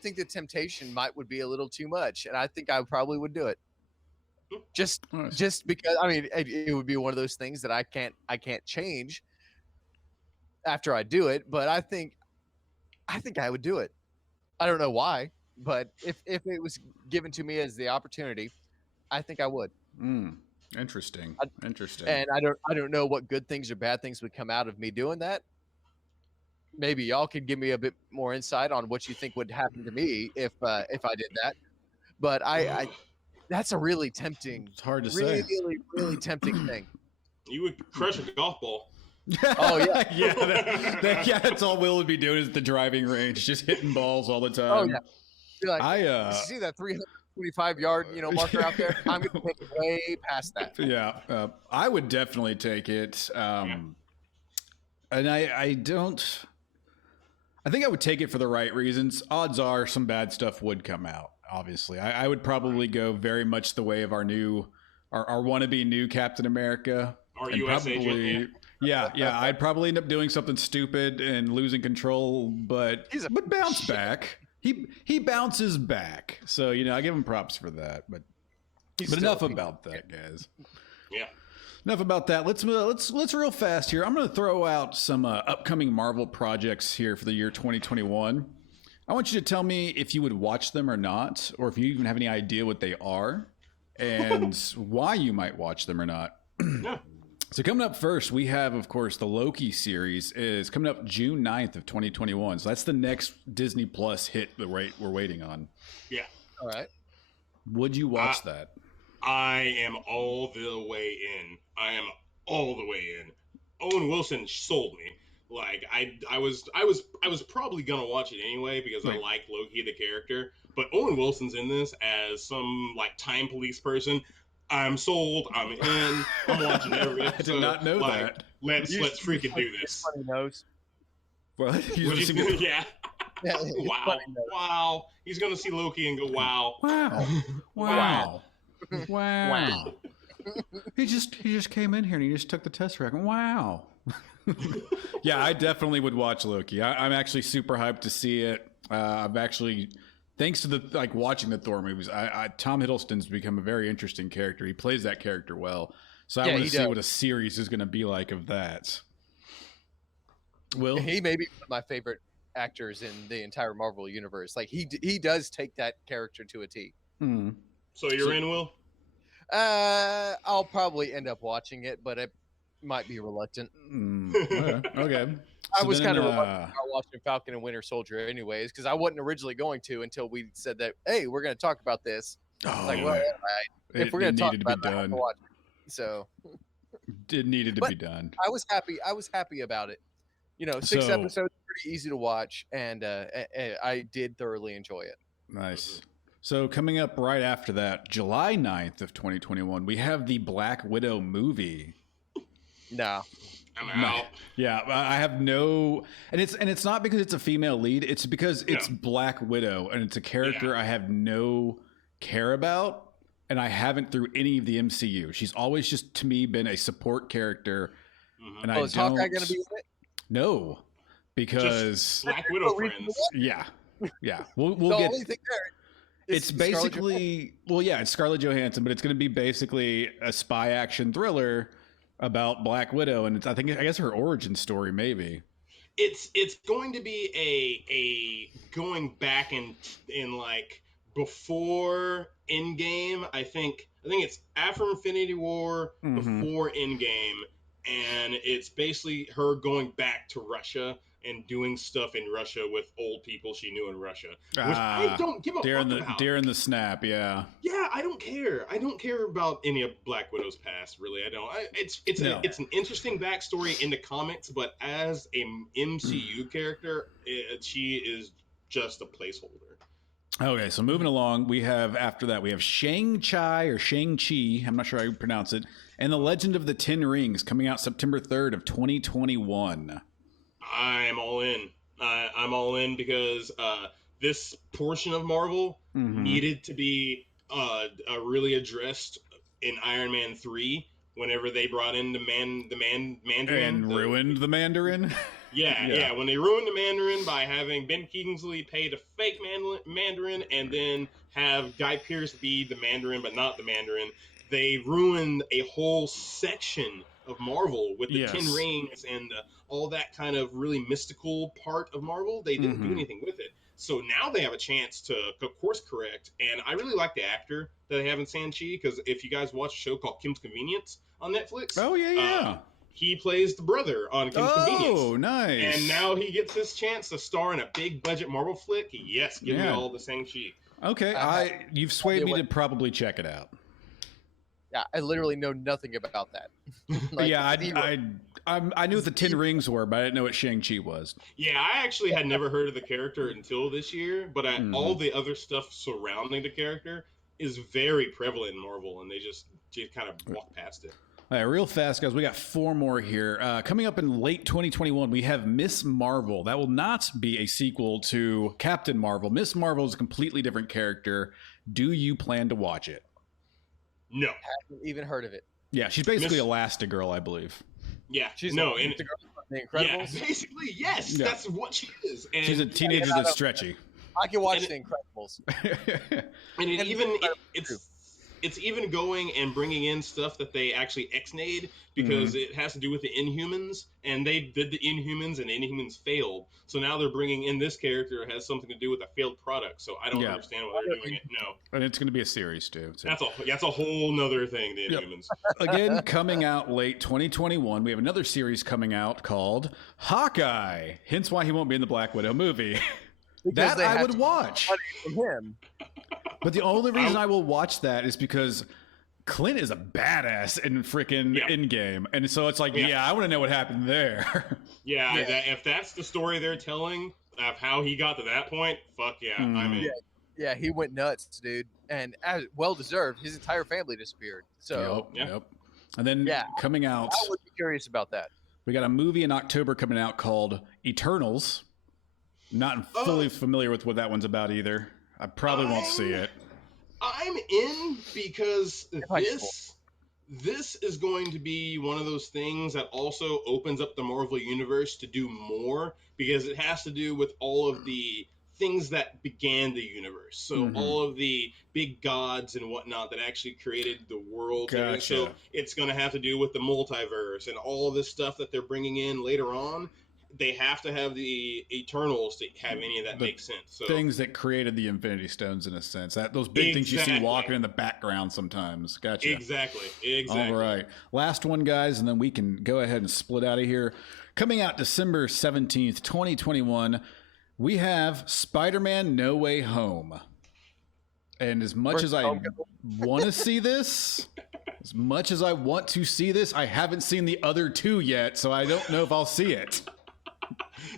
think the temptation would be a little too much, and I think I probably would do it. Just because, I mean, it would be one of those things that I can't change after I do it, but I think I would do it. I don't know why, but if it was given to me as the opportunity, I think I would. Interesting. And I don't know what good things or bad things would come out of me doing that. Maybe y'all could give me a bit more insight on what you think would happen to me if I did that. But I that's a really tempting. It's hard to say. Really, really tempting thing. You would crush a golf ball. Oh yeah, yeah. That's all Will would be doing is the driving range, just hitting balls all the time. Oh yeah. You see that 325-yard marker out there? I'm gonna take it way past that. Yeah, I would definitely take it. And I don't. I think I would take it for the right reasons. Odds are some bad stuff would come out. Obviously, I would probably go very much the way of our wannabe new Captain America. Our U.S. agent. Yeah. I'd probably end up doing something stupid and losing control, but bounce back. He bounces back. So I give him props for that. But enough about that, guys. Yeah. Enough about that. Let's real fast here. I'm going to throw out some upcoming Marvel projects here for the year 2021. I want you to tell me if you would watch them or not, or if you even have any idea what they are, and why you might watch them or not. Yeah. So coming up first, we have, of course, the Loki series is coming up June 9th of 2021. So that's the next Disney Plus hit that we're waiting on. Yeah. All right. Would you watch that? I am all the way in. I am all the way in. Owen Wilson sold me. Like I was probably gonna watch it anyway because I like Loki the character. But Owen Wilson's in this as some like time police person. I'm sold. I'm in. I'm watching every episode. I did not know that. Let's freaking do this. Funny nose. What? Yeah. Wow. He's gonna see Loki and go, wow. Wow. He just came in here and he just took the test rack. Wow. Yeah, I definitely would watch Loki. I'm actually super hyped to see it. I've actually, thanks to the watching the Thor movies, Tom Hiddleston's become a very interesting character. He plays that character well. So I want to see what a series is going to be like of that. Will? He may be one of my favorite actors in the entire Marvel universe. Like he does take that character to a T. Mm. So you're in, Will? I'll probably end up watching it, but I might be reluctant. Okay. I was kind of reluctant about watching Falcon and Winter Soldier anyways, because I wasn't originally going to until we said that, hey, we're going to talk about this. It's like, well, if we're going to talk about it, I have to watch it. So it needed to be done. I was happy about it. 6 episodes, pretty easy to watch, and I did thoroughly enjoy it. Nice. So coming up right after that, July 9th of 2021, we have the Black Widow movie. No. I'm out. Yeah, I have no, and it's not because it's a female lead. It's because it's Black Widow, and it's a character I have no care about, and I haven't through any of the MCU. She's always just to me been a support character, and I don't. Is Hawkeye going to be in it? No, because just Black Widow friends. Yeah. We'll get. Only thing there it's basically it's Scarlett Johansson, but it's going to be basically a spy action thriller about Black Widow, and I guess her origin story maybe. It's going to be a going back in like before Endgame. I think it's after Infinity War, before Endgame, and it's basically her going back to Russia and doing stuff in Russia with old people she knew in Russia. Which I don't give a fuck about. During the snap, yeah. Yeah, I don't care. I don't care about any of Black Widow's past, really. I don't. It's an interesting backstory in the comics, but as a MCU character, she is just a placeholder. Okay, so moving along, after that we have Shang-Chi or Shang-Chi, I'm not sure how you pronounce it, and The Legend of the Ten Rings coming out September 3rd of 2021. I'm all in. I'm all in because this portion of Marvel needed to be really addressed in Iron Man 3 whenever they brought in the Mandarin. And ruined the Mandarin? Yeah. When they ruined the Mandarin by having Ben Kingsley pay the fake Mandarin and then have Guy Pearce be the Mandarin but not the Mandarin, they ruined a whole section of Marvel with the Ten Rings and all that kind of really mystical part of Marvel. They didn't do anything with it. So now they have a chance to course correct. And I really like the actor that they have in Shang-Chi, because if you guys watch a show called Kim's Convenience on Netflix. Oh, yeah. He plays the brother on Kim's Convenience. Oh, nice. And now he gets his chance to star in a big budget Marvel flick. Yes, give me all the Shang-Chi. Okay, you've swayed me to probably check it out. Yeah, I literally know nothing about that. I knew what the Ten Rings were, but I didn't know what Shang-Chi was. Yeah, I actually had never heard of the character until this year, but all the other stuff surrounding the character is very prevalent in Marvel, and they just kind of walk past it. All right, real fast, guys. We got 4 more here. Coming up in late 2021, we have Miss Marvel. That will not be a sequel to Captain Marvel. Miss Marvel is a completely different character. Do you plan to watch it? No. Haven't even heard of it. Yeah, she's basically Elastigirl, I believe. Yeah, she's the Incredibles. Yeah, basically, yes, that's what she is. And she's a teenager that's stretchy. I can watch The Incredibles. And it's even going and bringing in stuff that they actually ex-nayed because it has to do with the Inhumans, and they did the Inhumans, and the Inhumans failed. So now they're bringing in this character that has something to do with a failed product. So I don't understand why they're doing it. No, and it's going to be a series too. So. That's a whole nother thing. The Inhumans. Again, coming out late 2021, we have another series coming out called Hawkeye. Hence why he won't be in the Black Widow movie. That I would watch. From him. But the only reason I will watch that is because Clint is a badass in freaking Endgame. And so it's like, I want to know what happened there. If that's the story they're telling of how he got to that point, fuck yeah, I'm in. Yeah, he went nuts, dude. And as well deserved, his entire family disappeared. So, Yep. And then coming out. I would be curious about that. We got a movie in October coming out called Eternals. Not fully familiar with what that one's about either. I probably won't see it. I'm in because this is going to be one of those things that also opens up the Marvel Universe to do more, because it has to do with all of the things that began the universe. So all of the big gods and whatnot that actually created the world. Gotcha. So it's going to have to do with the multiverse and all of this stuff that they're bringing in later on. They have to have the Eternals to have any of that make sense. So things that created the Infinity Stones, in a sense, that those big things you see walking in the background sometimes. Gotcha. Exactly. All right, last one, guys, and then we can go ahead and split out of here. Coming out December 17th, 2021, we have Spider-Man: No Way Home. And as much as I want to see this, I haven't seen the other two yet, so I don't know if I'll see it.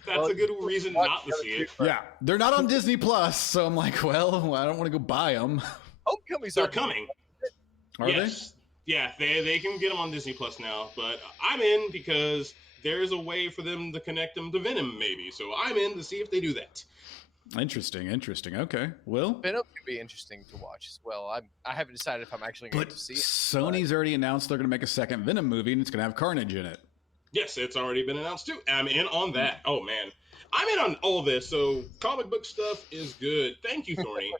That's a good reason not to see it. Yeah, they're not on Disney Plus, so I'm like, well, I don't want to go buy them. They're coming. Are they? Yeah, they can get them on Disney Plus now, but I'm in because there's a way for them to connect them to Venom, maybe. So I'm in to see if they do that. Interesting. Okay, well, Venom could be interesting to watch as well. I haven't decided if I'm actually going to see it. Sony's already announced they're going to make a second Venom movie, and it's going to have Carnage in it. Yes, it's already been announced too. I'm in on that. Oh man, I'm in on all this. So comic book stuff is good. Thank you, Thorny.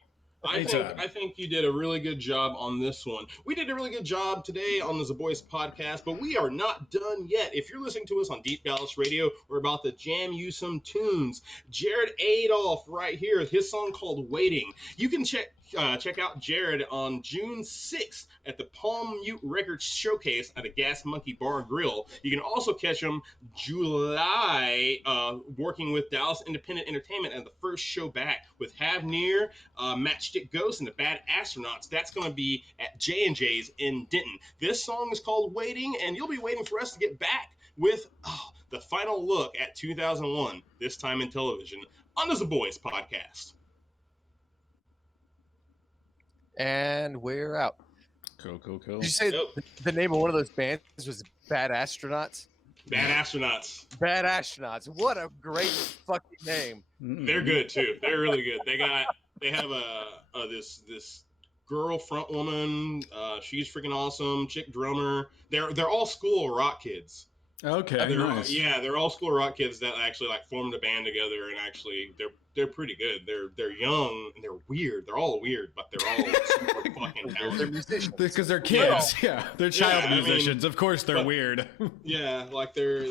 I think you did a really good job on this one. We did a really good job today on the Zaboys podcast, but we are not done yet. If you're listening to us on Deep Dallas Radio, we're about to jam you some tunes. Jared Adolph right here, his song called Waiting. You can check out Jared on June 6th at the Palm Mute Records Showcase at the Gas Monkey Bar and Grill. You can also catch him July working with Dallas Independent Entertainment at the first show back with Have Near, Matchstick Ghost, and the Bad Astronauts. That's going to be at J&J's in Denton. This song is called Waiting, and you'll be waiting for us to get back with the final look at 2001, this time in television, on the Zaboys podcast. And we're out. Cool. Did you say the name of one of those bands was Bad Astronauts? Bad Astronauts. Bad Astronauts. What a great fucking name. They're good too. They're really good. They have this girl front woman. She's freaking awesome. Chick drummer. They're all School of Rock kids. Okay, nice. Yeah, they're all School of Rock kids that actually like formed a band together, and actually they're pretty good. They're young and they're weird. They're all weird, but they're all super fucking talented. They're musicians because they're kids. They're child musicians. Of course, they're weird. Yeah, like they're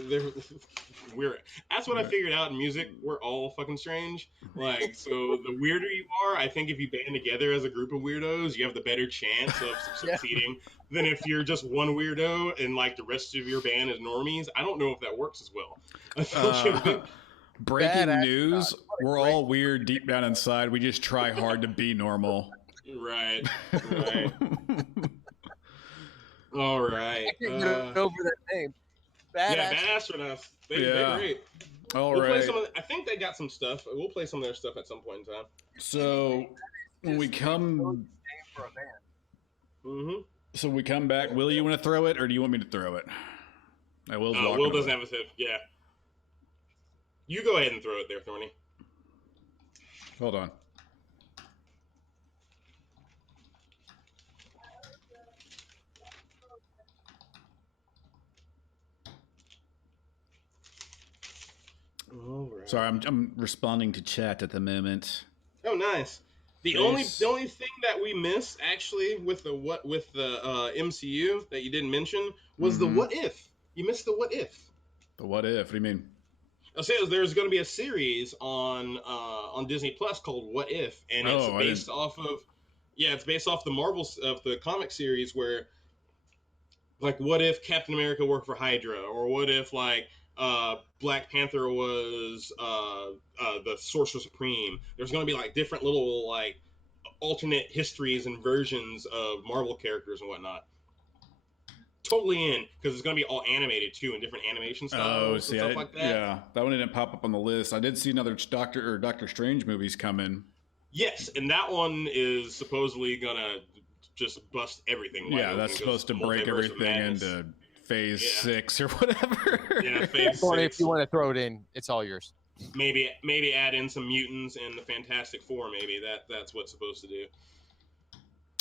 weird. That's what I figured out in music. We're all fucking strange. Like, so the weirder you are, I think if you band together as a group of weirdos, you have the better chance of succeeding than if you're just one weirdo and like the rest of your band is normies. I don't know if that works as well. Breaking news: we're all weird deep down inside. We just try hard to be normal. Right. All right. I can't get over that name. Bad Astronauts. They're great. All right. I think they got some stuff. We'll play some of their stuff at some point in time. So when we come, so we come back. Will, you want to throw it, or do you want me to throw it? Will doesn't have a tip. Yeah. You go ahead and throw it there, Thorny. Hold on. All right. Sorry, I'm responding to chat at the moment. Oh, nice. The only thing that we missed actually with the MCU that you didn't mention was the what if. You missed the what if. The what if? What do you mean? I'll say there's going to be a series on Disney Plus called What If, and it's based off of the Marvel of the comic series where, like, what if Captain America worked for Hydra, or what if like Black Panther was the Sorcerer Supreme. There's going to be like different little like alternate histories and versions of Marvel characters and whatnot. Totally in, because it's going to be all animated too, in different animation styles and stuff like that. Yeah, that one didn't pop up on the list. I did see another Doctor Strange movies coming. Yes, and that one is supposedly going to just bust everything. Yeah, that's supposed to break everything into Phase 6 or whatever. Yeah, Phase 6. If you want to throw it in, it's all yours. Maybe add in some mutants and the Fantastic Four. Maybe that's what's supposed to do.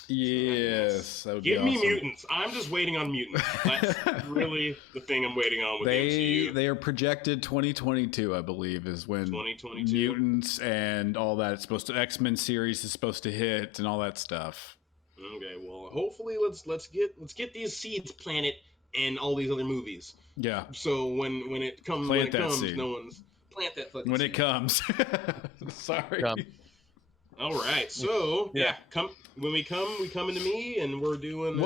Yes, that would be Give me awesome. mutants. I'm just waiting on mutants. That's really the thing I'm waiting on with the MCU. They are projected 2022, I believe, is when 2022 mutants and all that. It's supposed to X-Men series is supposed to hit and all that stuff. Okay, well, hopefully let's get these seeds planted in all these other movies. Yeah. So when it comes, seed. no one's plant that fucking when seed. it comes. Sorry. All right, so when we come into me, and we're doing.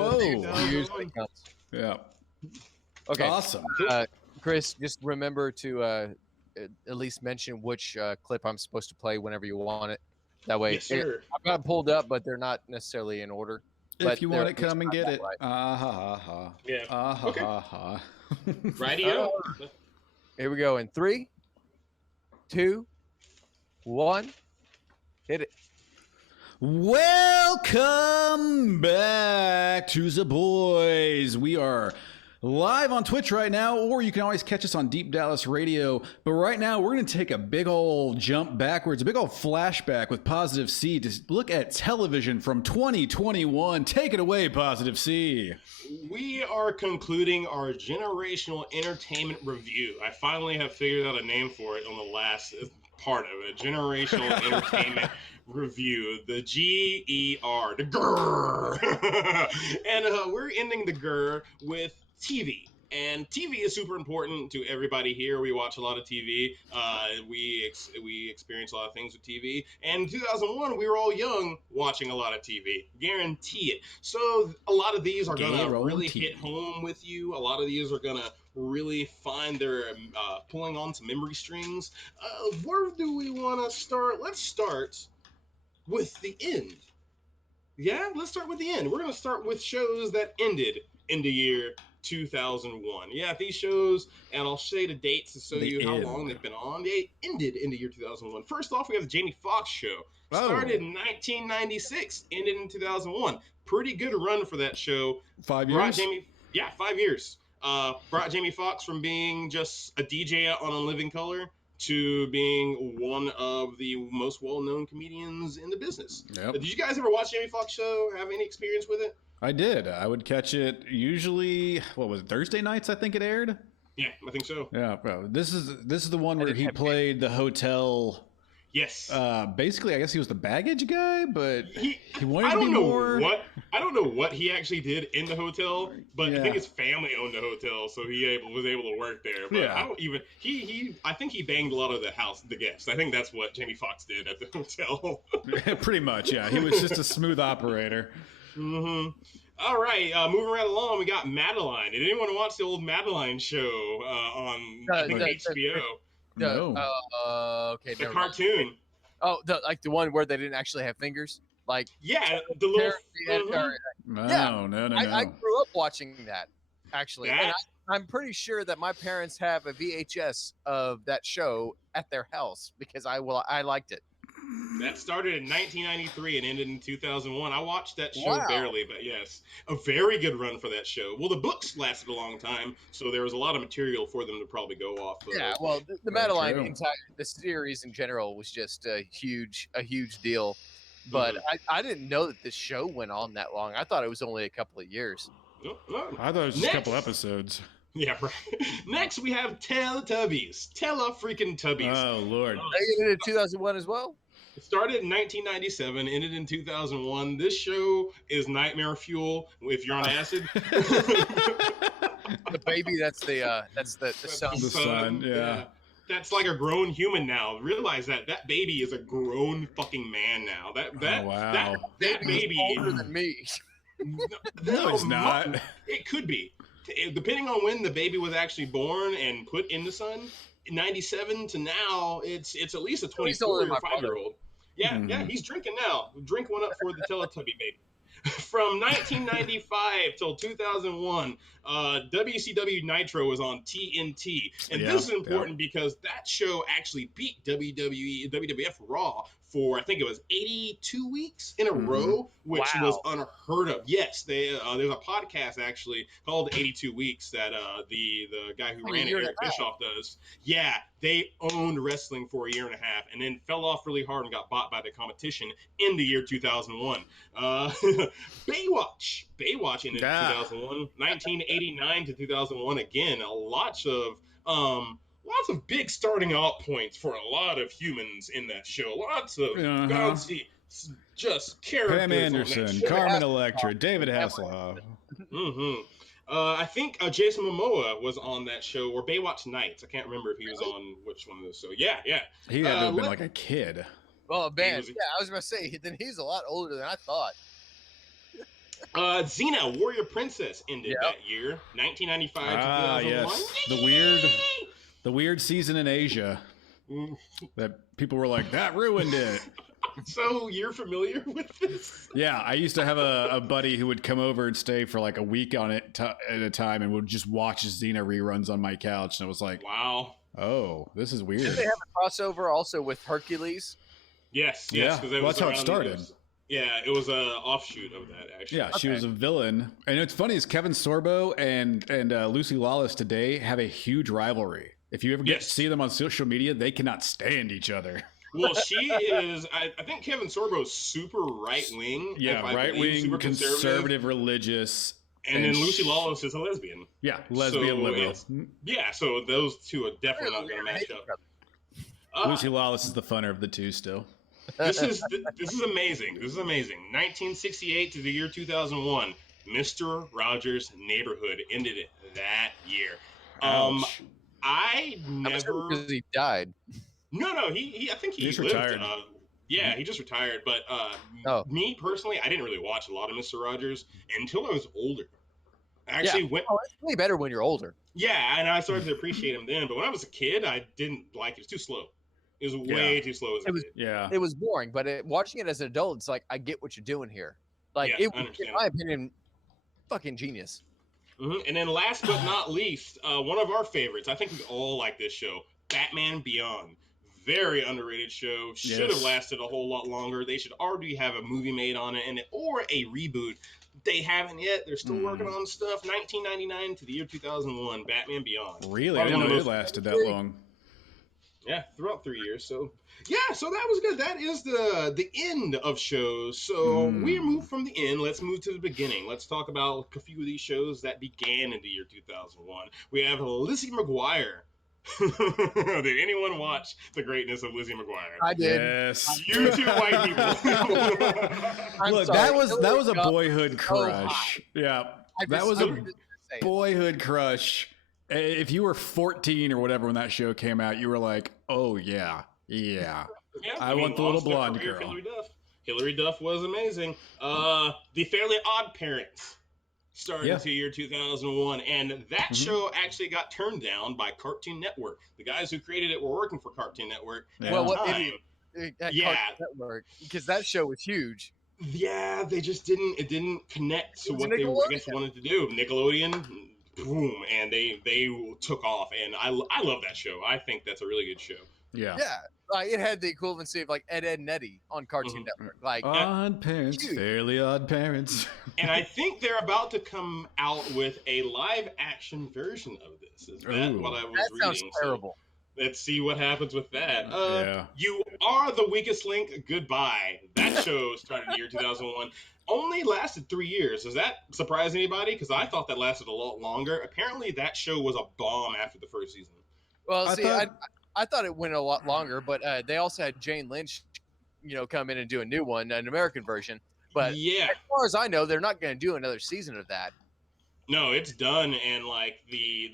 Yeah. Okay. Awesome. Chris, just remember to at least mention which clip I'm supposed to play whenever you want it. That way, yes, sir. I've got them pulled up, but they're not necessarily in order. If you want it, come and get it. Right. Ah ha ha ha. Yeah. Ah ha ha ha. Radio. Here we go in 3, 2, 1. Hit it. Welcome back to Zaboys. We are live on Twitch right now, or you can always catch us on Deep Dallas Radio. But right now, we're going to take a big old jump backwards, a big old flashback with Positive C to look at television from 2021. Take it away, Positive C. We are concluding our generational entertainment review. I finally have figured out a name for it on the last part of it. Generational entertainment review. The GER. The GER. And we're ending the GER with TV. And TV is super important to everybody here. We watch a lot of TV. We experience a lot of things with TV. And in 2001, we were all young watching a lot of TV. Guarantee it. So a lot of these are going to really hit home with you. A lot of these are going to really find their pulling on some memory strings. Where do we want to start? Let's start with the end. Yeah, let's start with the end. We're going to start with shows that ended in the year 2001. Yeah, these shows, and I'll say the dates to show you how long they've been on. They ended in the year 2001. First off, we have the Jamie Foxx show. Started in 1996, ended in 2001. Pretty good run for that show. 5 years? 5 years. Brought Jamie Foxx from being just a DJ on A Living Color to being one of the most well-known comedians in the business. Yep. Did you guys ever watch Jamie Foxx show? Have any experience with it? I did. I would catch it usually, what was it, Thursday nights, I think it aired? Yeah, I think so. Yeah, bro. This is the one where he played the hotel. Yes. Basically, I guess he was the baggage guy, but he wanted I to don't be know more. I don't know what he actually did in the hotel, but I think his family owned the hotel, so he was able to work there. But Yeah. I don't even I think he banged a lot of the guests. I think that's what Jamie Foxx did at the hotel. Pretty much, yeah. He was just a smooth operator. Mm-hmm. All right, moving right along, we got Madeline. Did anyone watch the old Madeline show on I think HBO? No. Okay. The cartoon. Oh, the one where they didn't actually have fingers. Like the little. No. I grew up watching that actually. And I'm pretty sure that my parents have a VHS of that show at their house because I liked it. That started in 1993 and ended in 2001. I watched that show barely, but yes, a very good run for that show. Well, the books lasted a long time, so there was a lot of material for them to probably go off of. Yeah, well, the Madeline the series in general was just a huge deal. But I didn't know that this show went on that long. I thought it was only a couple of years. No. I thought it was just a couple episodes. Yeah, right. Next, we have Teletubbies. Tele-freaking-Tubbies. Oh, Lord. They ended in 2001 as well? It started in 1997, ended in 2001. This show is nightmare fuel if you're on acid. The baby, that's the son. The son, yeah. That's like a grown human now. Realize that baby is a grown fucking man now. Wow. That baby older than me. No, it's not. It could be, depending on when the baby was actually born and put in the sun. 97 to now, it's at least a 24 or 5-year-old. Yeah, he's drinking now. Drink one up for the Teletubby baby. From 1995 till 2001, WCW Nitro was on TNT. And this is important because that show actually beat WWF Raw for, I think it was 82 weeks in a row, which was unheard of. Yes, there's a podcast actually called 82 Weeks that the guy who ran it, Eric Bischoff, does. Yeah, they owned wrestling for a year and a half and then fell off really hard and got bought by the competition in the year 2001. Baywatch ended in 2001. 1989 to 2001 again. Lots of big starting out points for a lot of humans in that show. Lots of bouncy, just characters. Pam Anderson, Carmen Electra, David Hasselhoff. I think Jason Momoa was on that show, or Baywatch Nights. I can't remember if he was on which one of those. So yeah. He had to have been like a kid. Well, man, I was going to say, then he's a lot older than I thought. Xena, Warrior Princess ended that year, 1995 to 2001. Yes, the weird season in Asia that people were like, that ruined it. So you're familiar with this? Yeah, I used to have a buddy who would come over and stay for like a week on it at a time and would just watch Xena reruns on my couch. And it was like, wow. Oh, this is weird. Did they have a crossover also with Hercules? Yes. Well, that's how it started. It was an offshoot of that, actually. Yeah, she was a villain. And what's funny is Kevin Sorbo and Lucy Lawless today have a huge rivalry. If you ever get to see them on social media, they cannot stand each other. Well, she is, I think Kevin Sorbo's super right-wing. Yeah, right-wing, super conservative, religious. And then Lucy Lawless is a lesbian. Yeah, lesbian liberal. Yeah, so those two are definitely not going to match up. Lucy Lawless is the funner of the two still. This is amazing. This is amazing. 1968 to the year 2001, Mr. Rogers' Neighborhood ended it that year. Ouch. I never because he died. No, I think he's lived. Retired. He just retired. But me personally, I didn't really watch a lot of Mr. Rogers until I was older. I actually went. Oh, it's way better when you're older. Yeah, and I started to appreciate him then. But when I was a kid, I didn't like it. It was too slow. It was way too slow as a kid. It was boring. But watching it as an adult, it's like, I get what you're doing here. Like, it was, in my opinion, fucking genius. And then last but not least, one of our favorites. I think we all like this show, Batman Beyond. Very underrated show. Should have lasted a whole lot longer. They should already have a movie made on it, or a reboot. They haven't yet. They're still working on stuff. 1999 to the year 2001, Batman Beyond. Really? I didn't know it lasted that long. Yeah, throughout 3 years. So that was good. That is the end of shows. So we moved from the end. Let's move to the beginning. Let's talk about a few of these shows that began in the year 2001. We have Lizzie McGuire. Did anyone watch the greatness of Lizzie McGuire? I did. Yes. You two white people. Look, that was a boyhood crush. That was a boyhood crush. If you were 14 or whatever when that show came out, you were like, oh yeah. I want the little blonde girl. Hilary Duff was amazing. The Fairly Odd Parents started into the year 2001, and that show actually got turned down by Cartoon Network. The guys who created it were working for Cartoon Network. Well, Cartoon Network, because that show was huge. Yeah, they just didn't connect to what they wanted to do. Nickelodeon, boom, and they took off, and I love that show. I think that's a really good show. Yeah, like it had the equivalency of like Ed, Ed and Eddie on Cartoon Network. Like Odd Parents, Fairly Odd Parents. And I think they're about to come out with a live action version of this. Is that what I was reading? That sounds terrible. So let's see what happens with that. You Are the Weakest Link. Goodbye. That show started in the year 2001. Only lasted 3 years. Does that surprise anybody? Because I thought that lasted a lot longer. Apparently, that show was a bomb after the first season. Well, I thought it went a lot longer, but they also had Jane Lynch come in and do a new one, an American version. But yeah, as far as I know, they're not going to do another season of that. no, it's done. And like the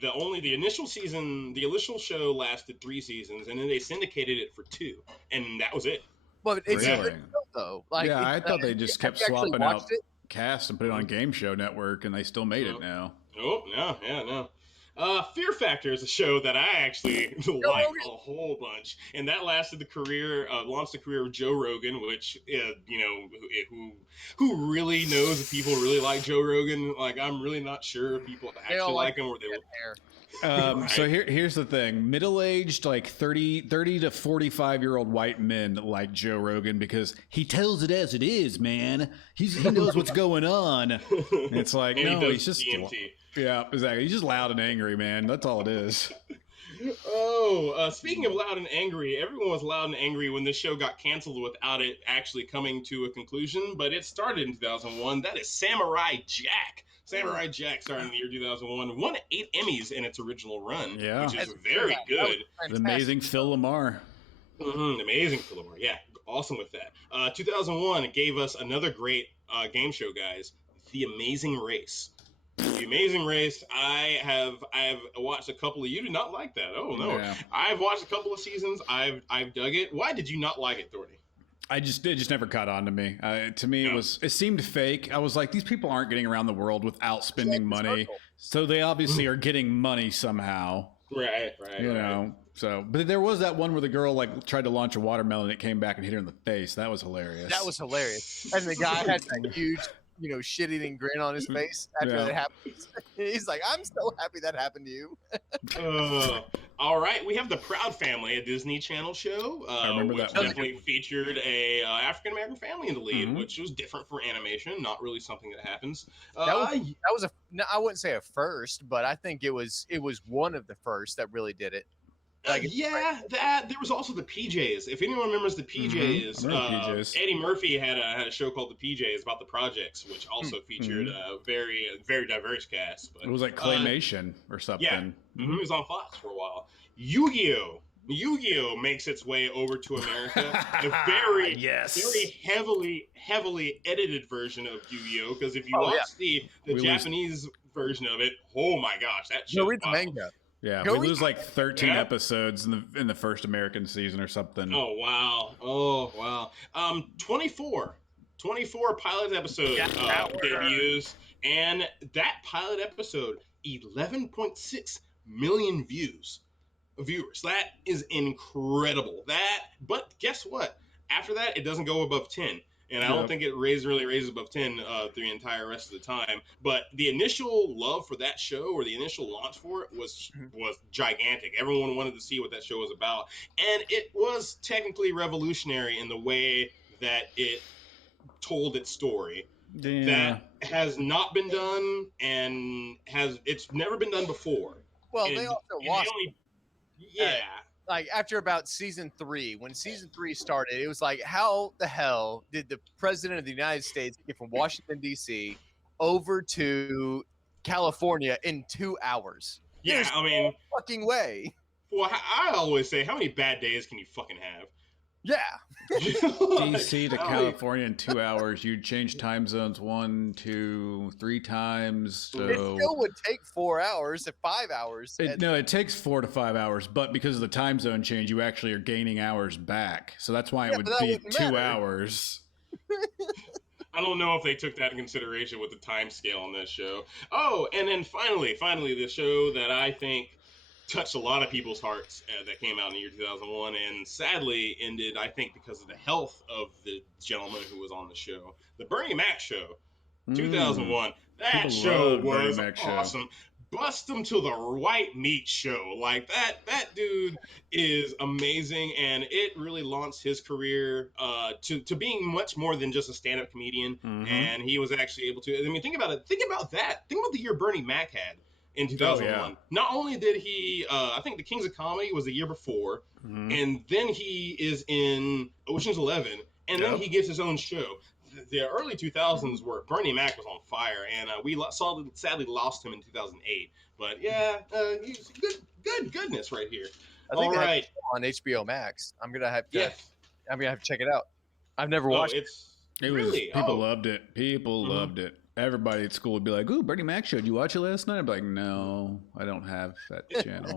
initial season, the initial show lasted 3 seasons, and then they syndicated it for 2, and that was it. But it's a Really? good show, though. Like, yeah, I thought they just kept have you actually swapping watched out it? cast and put it on Game Show Network, and they still made it now. Oh, no, yeah, no. Fear Factor is a show that I actually like a whole bunch, and that lasted launched the career of Joe Rogan, which who really knows if people really like Joe Rogan? Like, I'm really not sure if people actually like him or they hair. Right. So here's the thing: middle-aged, like 30 to 45-year-old white men like Joe Rogan because he tells it as it is, man. He knows what's going on. And it's like, and no, he's just DMT. yeah, exactly. He's just loud and angry, man. That's all it is. Speaking of loud and angry, everyone was loud and angry when this show got canceled without it actually coming to a conclusion, but it started in 2001. That is Samurai Jack. Samurai Jack started in the year 2001. Won 8 Emmys in its original run, which is very good. The amazing Phil Lamar. Amazing Phil Lamar. Yeah, awesome with that. 2001 gave us another great game show, guys. The Amazing Race. The Amazing Race. I have watched a couple of. You did not like that. Oh no. Yeah. I've watched a couple of seasons. I've dug it. Why did you not like it, Thorny? It just never caught on to me. To me, it seemed fake. I was like, these people aren't getting around the world without spending money, so they obviously are getting money somehow. Right. You know. So, but there was that one where the girl like tried to launch a watermelon and it came back and hit her in the face. That was hilarious. And the guy had that huge, shit-eating grin on his face after that happened. He's like, I'm so happy that happened to you. All right, we have The Proud Family, a Disney Channel show, I remember which that definitely featured a African-American family in the lead, which was different for animation, not really something that happens. That was I wouldn't say a first, but I think it was one of the first that really did it. There was also the PJs. If anyone remembers the PJs, PJs. Eddie Murphy had a show called the PJs about the projects, which also featured a very, very diverse cast. But, it was like claymation or something. Yeah, it was on Fox for a while. Yu-Gi-Oh! Yu-Gi-Oh! Makes its way over to America. A very heavily edited version of Yu-Gi-Oh! Because if you watch the Japanese version of it, oh my gosh, that show. Read the manga. Yeah, we lose like 13 episodes in the first American season or something. Oh wow. 24 pilot episode debuts, and that pilot episode 11.6 million viewers. That is incredible. But guess what? After that, it doesn't go above 10. And I don't think it really raises above 10 through the entire rest of the time. But the initial love for that show, or the initial launch for it, was gigantic. Everyone wanted to see what that show was about. And it was technically revolutionary in the way that it told its story. Yeah. That has not been done, and it's never been done before. Well, they also lost. Yeah. Like after about season 3, when season 3 started, it was like, how the hell did the president of the United States get from Washington, D.C. over to California in 2 hours? Yeah, There's no fucking way. Well, I always say, how many bad days can you fucking have? Yeah. DC to California in 2 hours. You'd change time zones 1, 2, 3 times. So it still would take 4 hours to 5 hours. It takes 4 to 5 hours, but because of the time zone change, you actually are gaining hours back. So that's why it would be 2 hours. I don't know if they took that in consideration with the time scale on this show. Oh, and then finally, the show that I think touched a lot of people's hearts that came out in the year 2001, and sadly ended, I think, because of the health of the gentleman who was on the show. The Bernie Mac Show, 2001. That show was awesome. Bust him to the white meat show. Like, that dude is amazing, and it really launched his career to being much more than just a stand-up comedian, and he was actually able to, I mean, think about it. Think about that. Think about the year Bernie Mac had. In 2001. Not only did he, I think The Kings of Comedy was the year before, and then he is in Ocean's 11, and then he gets his own show. The early 2000s were Bernie Mac was on fire, and we sadly lost him in 2008. But yeah, he's goodness right here. I think on HBO Max. I'm gonna have to check it out. I've never Oh, watched it. it's It really was people loved it. People Mhm. loved it. Everybody at school would be like, "Ooh, Bernie Mac show. Did you watch it last night?" I'd be like, "No, I don't have that channel."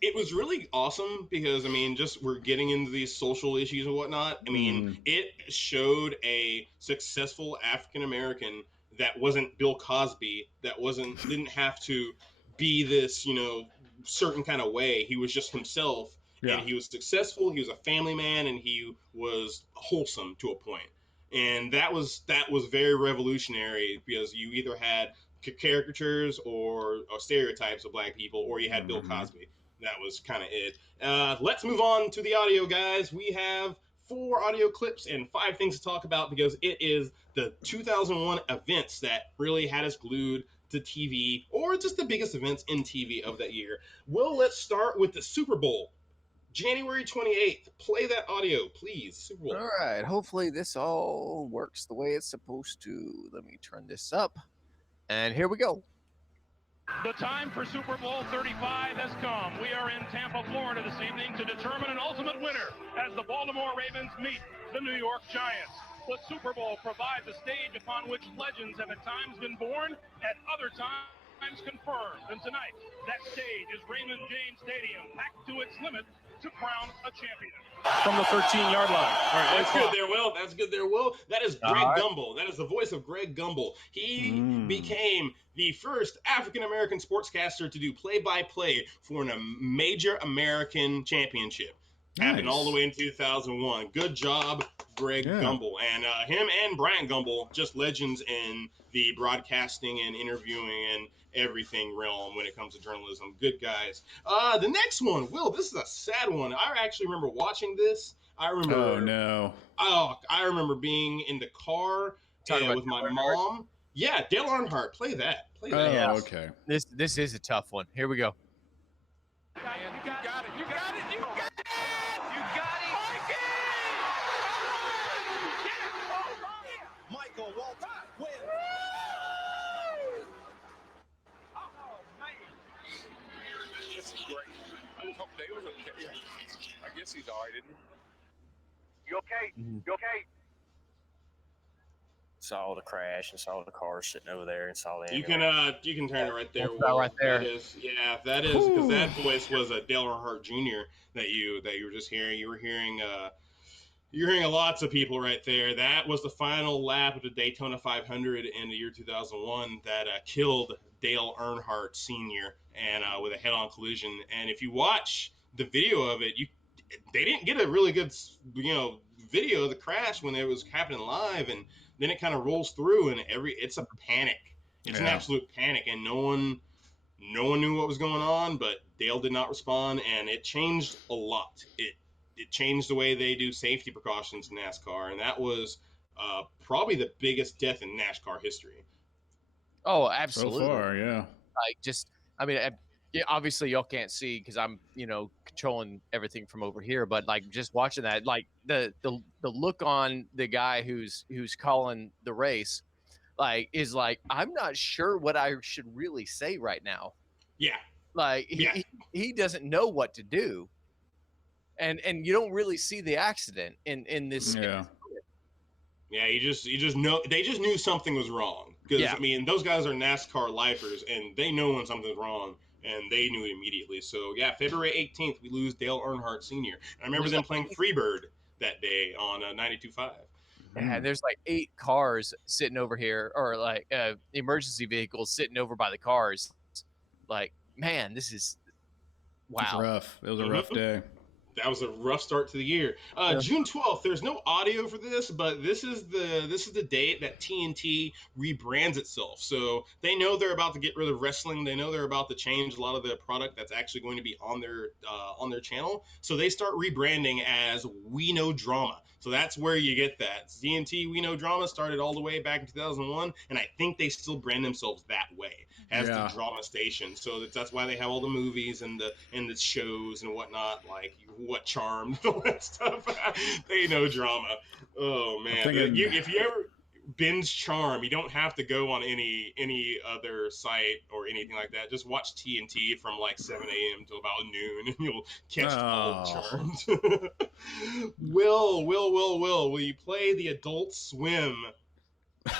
It was really awesome because I mean, just we're getting into these social issues and whatnot. I mean, Mhm. it showed a successful African American that wasn't Bill Cosby, that didn't have to be this, certain kind of way. He was just himself, and Yeah. he was successful. He was a family man, and he was wholesome to a point. And that was very revolutionary because you either had caricatures or stereotypes of black people, or you had Bill Mhm. Cosby. That was kind of it. Let's move on to the audio, guys. We have 4 audio clips and 5 things to talk about because it is the 2001 events that really had us glued to TV, or just the biggest events in TV of that year. Well, let's start with the Super Bowl. January 28th. Play that audio, please. Super Bowl. All right. Hopefully this all works the way it's supposed to. Let me turn this up. And here we go. The time for Super Bowl 35 has come. We are in Tampa, Florida this evening to determine an ultimate winner as the Baltimore Ravens meet the New York Giants. The Super Bowl provides a stage upon which legends have at times been born, at other times confirmed. And tonight, that stage is Raymond James Stadium, packed to its limit to crown a champion. From the 13-yard line. All right, that's good there, Will. That's good there, Will. That is Greg Gumbel. That is the voice of Greg Gumbel. He became the first African-American sportscaster to do play-by-play for a major American championship. Happened all the way in 2001. Good job, Greg Gumbel. And him and Brian Gumbel, just legends in the broadcasting and interviewing and everything realm when it comes to journalism. Good guys. The next one, Will, this is a sad one. I actually remember watching this. I remember. Oh no. I remember being in the car with my mom. Yeah, Dale Earnhardt. Play that. Play that. Oh, okay. This is a tough one. Here we go. You got it. You got it. You got it. You got it. You got it. Michael Walton wins. Oh, man. This is great. I just hope Dale's okay. I guess he's all right, isn't he? You okay? You okay? Saw the crash and saw the car sitting over there and saw the You ambulance. can turn it right there. That's right there. That is because that voice was a Dale Earnhardt Jr. that you were just hearing. You're hearing lots of people right there. That was the final lap of the Daytona 500 in the year 2001 that killed Dale Earnhardt Sr. and with a head-on collision. And if you watch the video of it, they didn't get a really good video of the crash when it was happening live, and then it kind of rolls through, and it's a panic. It's an absolute panic, and no one knew what was going on, but Dale did not respond, and it changed a lot. It changed the way they do safety precautions in NASCAR, and that was probably the biggest death in NASCAR history. Oh, absolutely. So far, yeah. Obviously y'all can't see because I'm, controlling everything from over here. But like just watching that, like the look on the guy who's calling the race, like is like I'm not sure what I should really say right now. Yeah. Like he doesn't know what to do, and you don't really see the accident in this. Yeah. Yeah, you just know they just knew something was wrong because I mean those guys are NASCAR lifers and they know when something's wrong and they knew it immediately. So yeah, February 18th we lose Dale Earnhardt Sr. And I remember them playing Freebird that day on 92.5. Yeah, there's like 8 cars sitting over here, or like emergency vehicles sitting over by the cars. Like, man, this is wow. It's rough. It was a rough day. That was a rough start to the year. June 12th. There's no audio for this, but this is the date that TNT rebrands itself. So they know they're about to get rid of wrestling. They know they're about to change a lot of the product that's actually going to be on their channel. So they start rebranding as We Know Drama. So that's where you get that. TNT We Know Drama started all the way back in 2001, and I think they still brand themselves that way as the drama station. So that's why they have all the movies and the shows and whatnot, like What Charmed, all that stuff. They know drama. Oh man, if you ever binge charm. You don't have to go on any other site or anything like that. Just watch TNT from like 7 a.m. till about noon, and you'll catch all the charms. Will, will you play the Adult Swim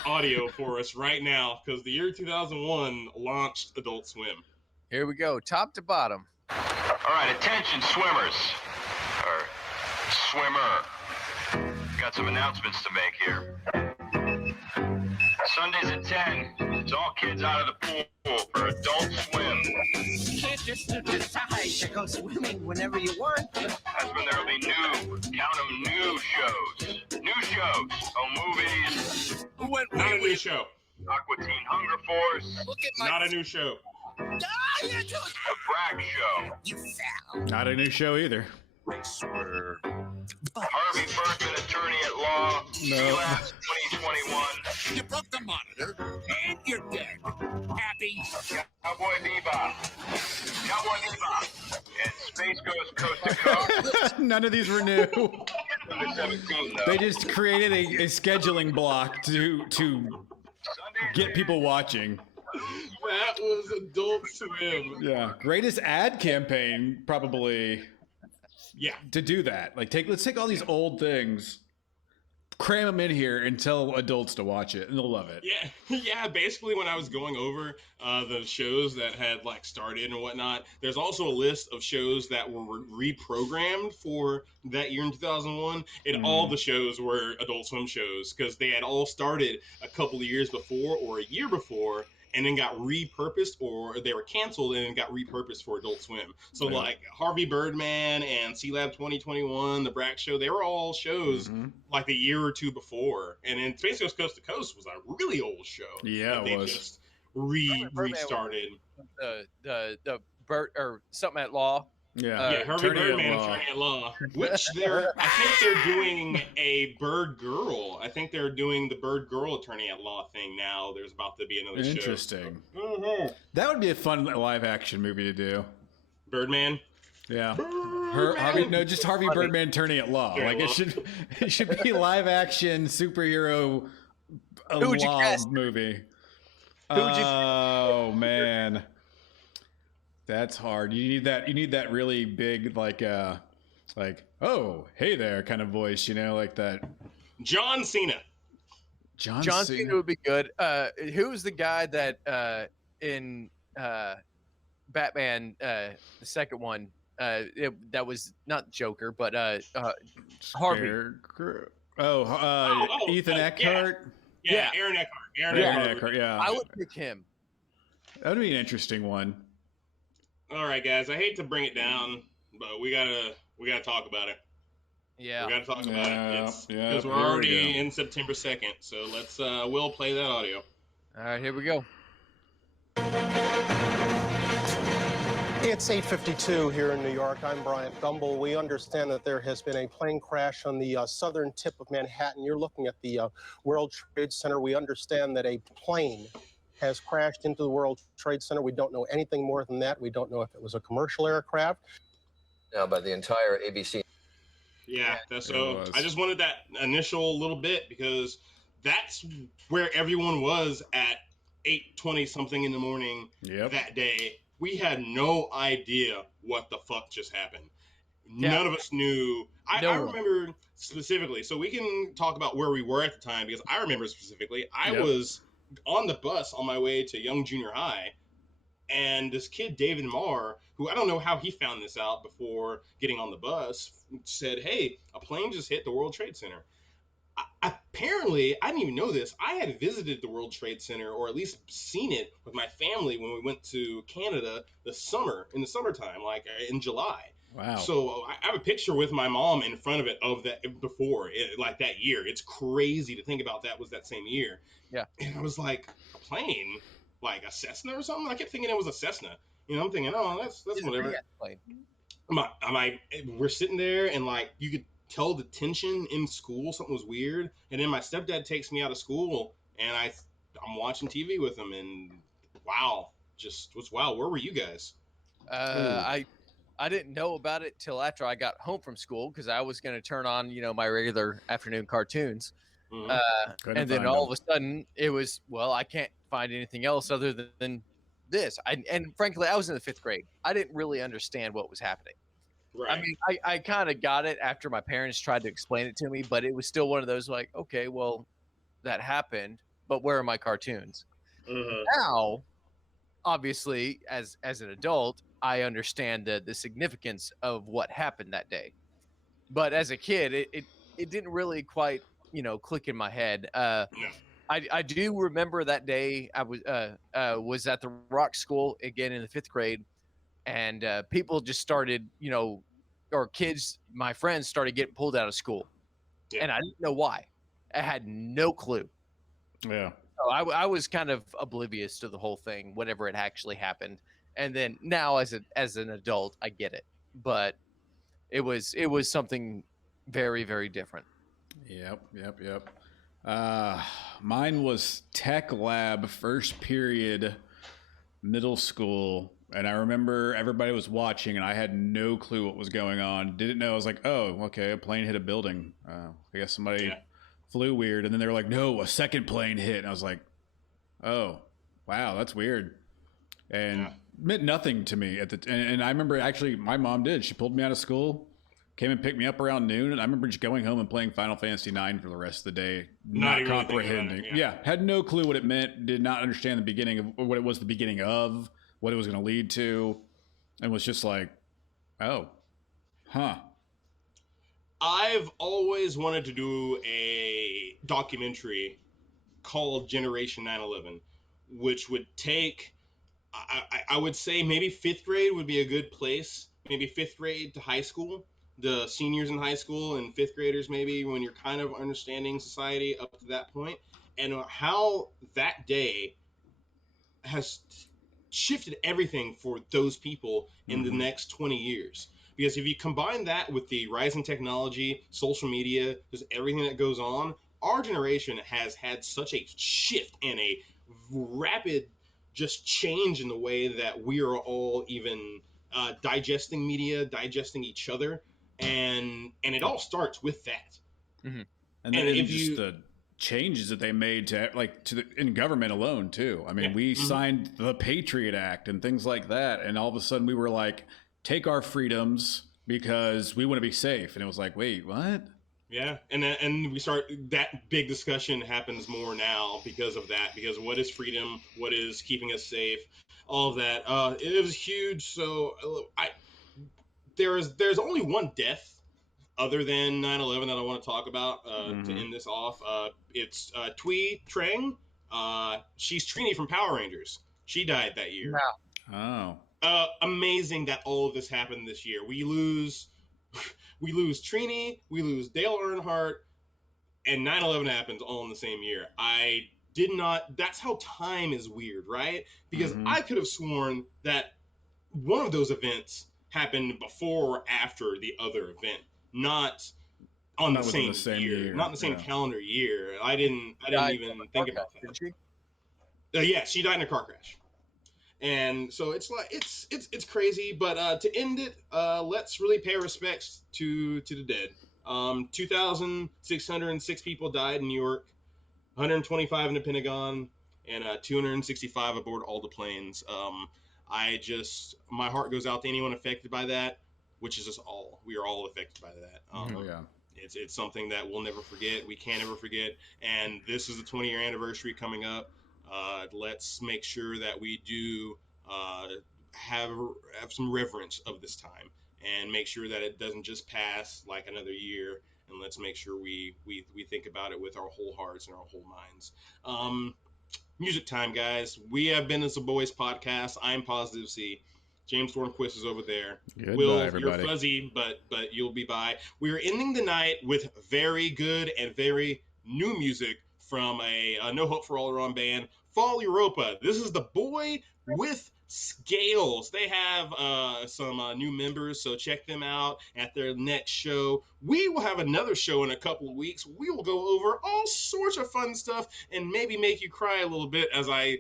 audio for us right now? Because the year 2001 launched Adult Swim. Here we go, top to bottom. All right, attention swimmers, or swimmer. Got some announcements to make here. Sundays at 10, it's all kids out of the pool for Adult Swim. You can't just decide to go swimming whenever you want. That's when there'll be new shows. New shows, movies. Not a new show. Aqua Teen Hunger Force. Look at my... Not a new show. A Bragg Show. You fell. Not a new show either. Harvey Birdman, Attorney at Law. No. Labs 2021. You broke the monitor, and you're dead. Happy? Cowboy Bebop. And Space Ghost Coast to Coast. None of these were new. 17, though. They just created a scheduling block to get people watching. That was Adult Swim. Yeah, greatest ad campaign probably. Yeah. To do that, like let's take all these old things, cram them in here, and tell adults to watch it, and they'll love it. Yeah. Basically, when I was going over the shows that had like started and whatnot, there's also a list of shows that were reprogrammed for that year in 2001, and all the shows were Adult Swim shows because they had all started a couple of years before or a year before, and then got repurposed, or they were canceled and then got repurposed for Adult Swim. So like Harvey Birdman and C-Lab 2021, The Bragg Show, they were all shows like a year or two before. And then Space Ghost Coast to Coast was a really old show. Yeah, they it was. Just restarted. The Bert or something at Law. Yeah, Harvey Birdman, Attorney at Law. Which I think they're doing a Bird Girl. I think they're doing the Bird Girl Attorney at Law thing now. There's about to be another show. Interesting. That would be a fun live action movie to do. Birdman. Yeah. Just Harvey Birdman Attorney at Law. Like it should be live action superhero law movie. Oh man. That's hard. You need that really big like oh, hey there kind of voice, like that. John Cena. John Cena would be good. Who's the guy that in Batman the second one that was not Joker but Harvey. Ethan Eckhart. Yeah, Aaron Eckhart. Aaron Eckhart, yeah. I would pick him. That would be an interesting one. All right, guys. I hate to bring it down, but we gotta talk about it. Yeah, we gotta talk about it. Because we're already in September 2nd. So let's we'll play that audio. All right, here we go. It's 8:52 here in New York. I'm Bryant Gumbel. We understand that there has been a plane crash on the southern tip of Manhattan. You're looking at the World Trade Center. We understand that a plane has crashed into the World Trade Center. We don't know anything more than that. We don't know if it was a commercial aircraft. Now, by the entire ABC. Yeah, so I just wanted that initial little bit because that's where everyone was at 8:20 something in the morning that day. We had no idea what the fuck just happened. Yeah. None of us knew. I remember specifically, so we can talk about where we were at the time because I remember specifically. I was on the bus on my way to Young Junior High, and this kid, David Marr, who I don't know how he found this out before getting on the bus, said, hey, a plane just hit the World Trade Center. Apparently, I didn't even know this. I had visited the World Trade Center, or at least seen it with my family when we went to Canada in the summertime, like in July. Wow. So I have a picture with my mom in front of it before, like that year. It's crazy to think about that was that same year. Yeah. And I was like, a plane? Like a Cessna or something? I kept thinking it was a Cessna. I'm thinking, oh, that's whatever. We're sitting there and like you could tell the tension in school, something was weird. And then my stepdad takes me out of school and I'm watching TV with him and wow. Where were you guys? I didn't know about it till after I got home from school because I was going to turn on, my regular afternoon cartoons. And then all of a sudden it was, well, I can't find anything else other than this. And frankly, I was in the 5th grade. I didn't really understand what was happening. Right. I mean, I kind of got it after my parents tried to explain it to me, but it was still one of those like, okay, well, that happened, but where are my cartoons? Now, obviously, as an adult, I understand the significance of what happened that day. But as a kid, it didn't really quite, click in my head. I do remember that day I was at the rock school again in the 5th grade, and people just started, or kids, my friends started getting pulled out of school, and I didn't know why. I had no clue. Yeah. So I was kind of oblivious to the whole thing, whatever had actually happened. And then now, as an adult, I get it, but it was something very, very different. Yep. Mine was tech lab, first period, middle school. And I remember everybody was watching and I had no clue what was going on. Didn't know. I was like, oh, okay, a plane hit a building. I guess somebody flew weird. And then they were like, no, a second plane hit. And I was like, oh, wow, that's weird. And meant nothing to me and I remember actually my mom did. She pulled me out of school, came and picked me up around noon, and I remember just going home and playing Final Fantasy IX for the rest of the day, not comprehending. Had no clue what it meant, did not understand the beginning of what it was, the beginning of what it was going to lead to, and was just like, oh, huh. I've always wanted to do a documentary called Generation 9/11, which would take, I would say maybe 5th grade would be a good place, maybe 5th grade to high school, the seniors in high school and 5th graders maybe, when you're kind of understanding society up to that point, and how that day has shifted everything for those people in the next 20 years. Because if you combine that with the rising technology, social media, just everything that goes on, our generation has had such a shift and a rapid just change in the way that we are all even digesting media, digesting each other, and it all starts with that. And then if just the changes that they made in government alone too. I mean, we signed the Patriot Act and things like that, and all of a sudden we were like, take our freedoms because we want to be safe. And it was like, wait, what? Yeah, and we start, that big discussion happens more now because of that, because what is freedom, what is keeping us safe, all of that. It was huge. So there's only one death other than 9/11 that I want to talk about to end this off. It's Thuy Trang. She's Trini from Power Rangers. She died that year. Wow. Oh. Amazing that all of this happened this year. We lose Trini, we lose Dale Earnhardt, and 9/11 happens all in the same year. That's how time is weird, right? Because I could have sworn that one of those events happened before or after the other event, not on the same year, not in the same calendar year. I didn't even think about that. Did she? Yeah, she died in a car crash. And so it's like it's crazy, but to end it, let's really pay respects to the dead. 2,606 people died in New York, 125 in the Pentagon, and 265 aboard all the planes. My heart goes out to anyone affected by that, which is us all. We are all affected by that. It's something that we'll never forget. We can't ever forget. And this is the 20-year anniversary coming up. Let's make sure that we do have some reverence of this time and make sure that it doesn't just pass like another year. And let's make sure we think about it with our whole hearts and our whole minds. Music time, guys. We have been the Zaboys podcast. I'm Positive C. James Thornquist is over there. Goodbye, Will, everybody. you're fuzzy, but you'll be by. We are ending the night with very good and very new music from a No Hope for All Around band, Fall Europa. This is the boy with scales. They have some new members, so check them out at their next show. We will have another show in a couple of weeks. We will go over all sorts of fun stuff and maybe make you cry a little bit as I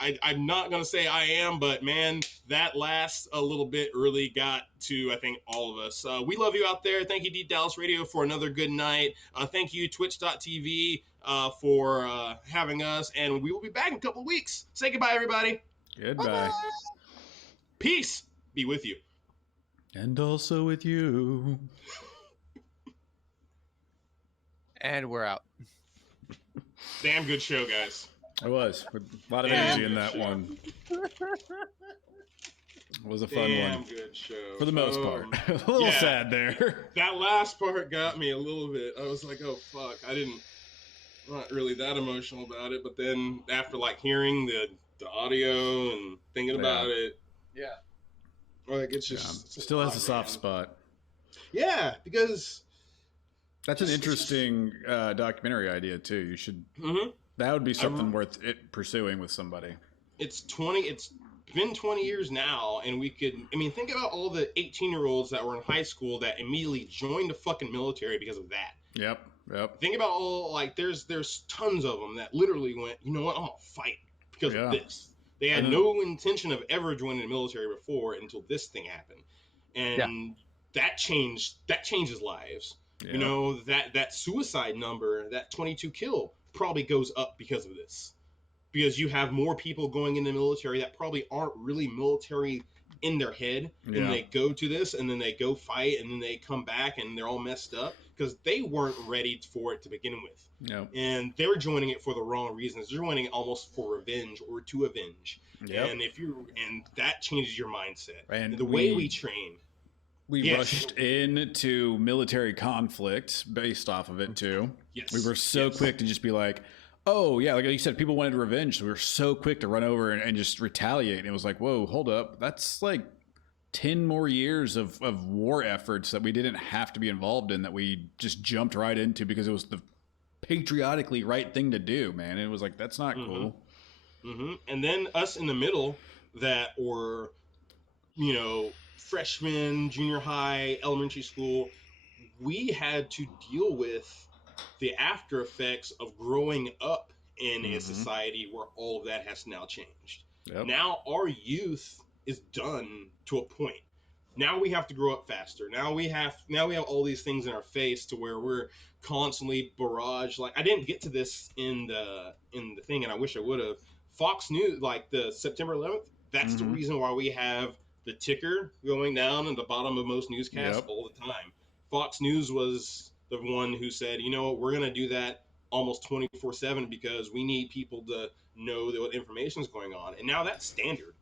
I'm not gonna say I am, but man, that last a little bit really got to, I think, all of us. We love you out there. Thank you, Deep Dallas Radio, for another good night. Thank you, Twitch.tv, for having us, and we will be back in a couple of weeks. Say goodbye, everybody. Goodbye. Peace be with you. And also with you. And we're out. Damn good show, guys. It was. A lot of energy in that one. It was a fun Damn one. good show. For the most part. A little sad there. That last part got me a little bit. I was like, oh, fuck. I'm not really that emotional about it. But then after, like, hearing the audio and thinking about it. Yeah. Like, it's just... It still has a soft spot. Yeah, because... That's an interesting documentary idea, too. You should... Mm-hmm. That would be something worth pursuing with somebody. It's been 20 years now, and we could... I mean, think about all the 18-year-olds that were in high school that immediately joined the fucking military because of that. Yep. Think about all... Like, there's tons of them that literally went, you know what, I'm gonna fight because of this. They had no intention of ever joining the military before until this thing happened. And that changes lives. Yeah. You know, that suicide number, that 22 kill, probably goes up because of this. Because you have more people going in the military that probably aren't really military in their head. And they go to this, and then they go fight, and then they come back, and they're all messed up. Because they weren't ready for it to begin with. Yep. And they were joining it for the wrong reasons. They're joining it almost for revenge or to avenge. Yep. And that changes your mindset. And the way we train. We rushed into military conflict based off of it too. Yes. We were so quick to just be like, oh yeah, like you said, people wanted revenge. So we were so quick to run over and just retaliate. And it was like, whoa, hold up. That's like 10 more years of war efforts that we didn't have to be involved in, that we just jumped right into because it was the patriotically right thing to do, man. And it was like, that's not cool. Mm-hmm. And then us in the middle that were, you know, freshmen, junior high, elementary school, we had to deal with the after effects of growing up in a society where all of that has now changed. Yep. Now our youth is done to a point. Now we have to grow up faster. Now we have all these things in our face to where we're constantly barraged. Like, I didn't get to this in the thing, and I wish I would have. Fox News, like the September 11th, that's the reason why we have the ticker going down at the bottom of most newscasts all the time. Fox News was the one who said, you know what, we're going to do that almost 24/7 because we need people to know what information is going on. And now that's standard.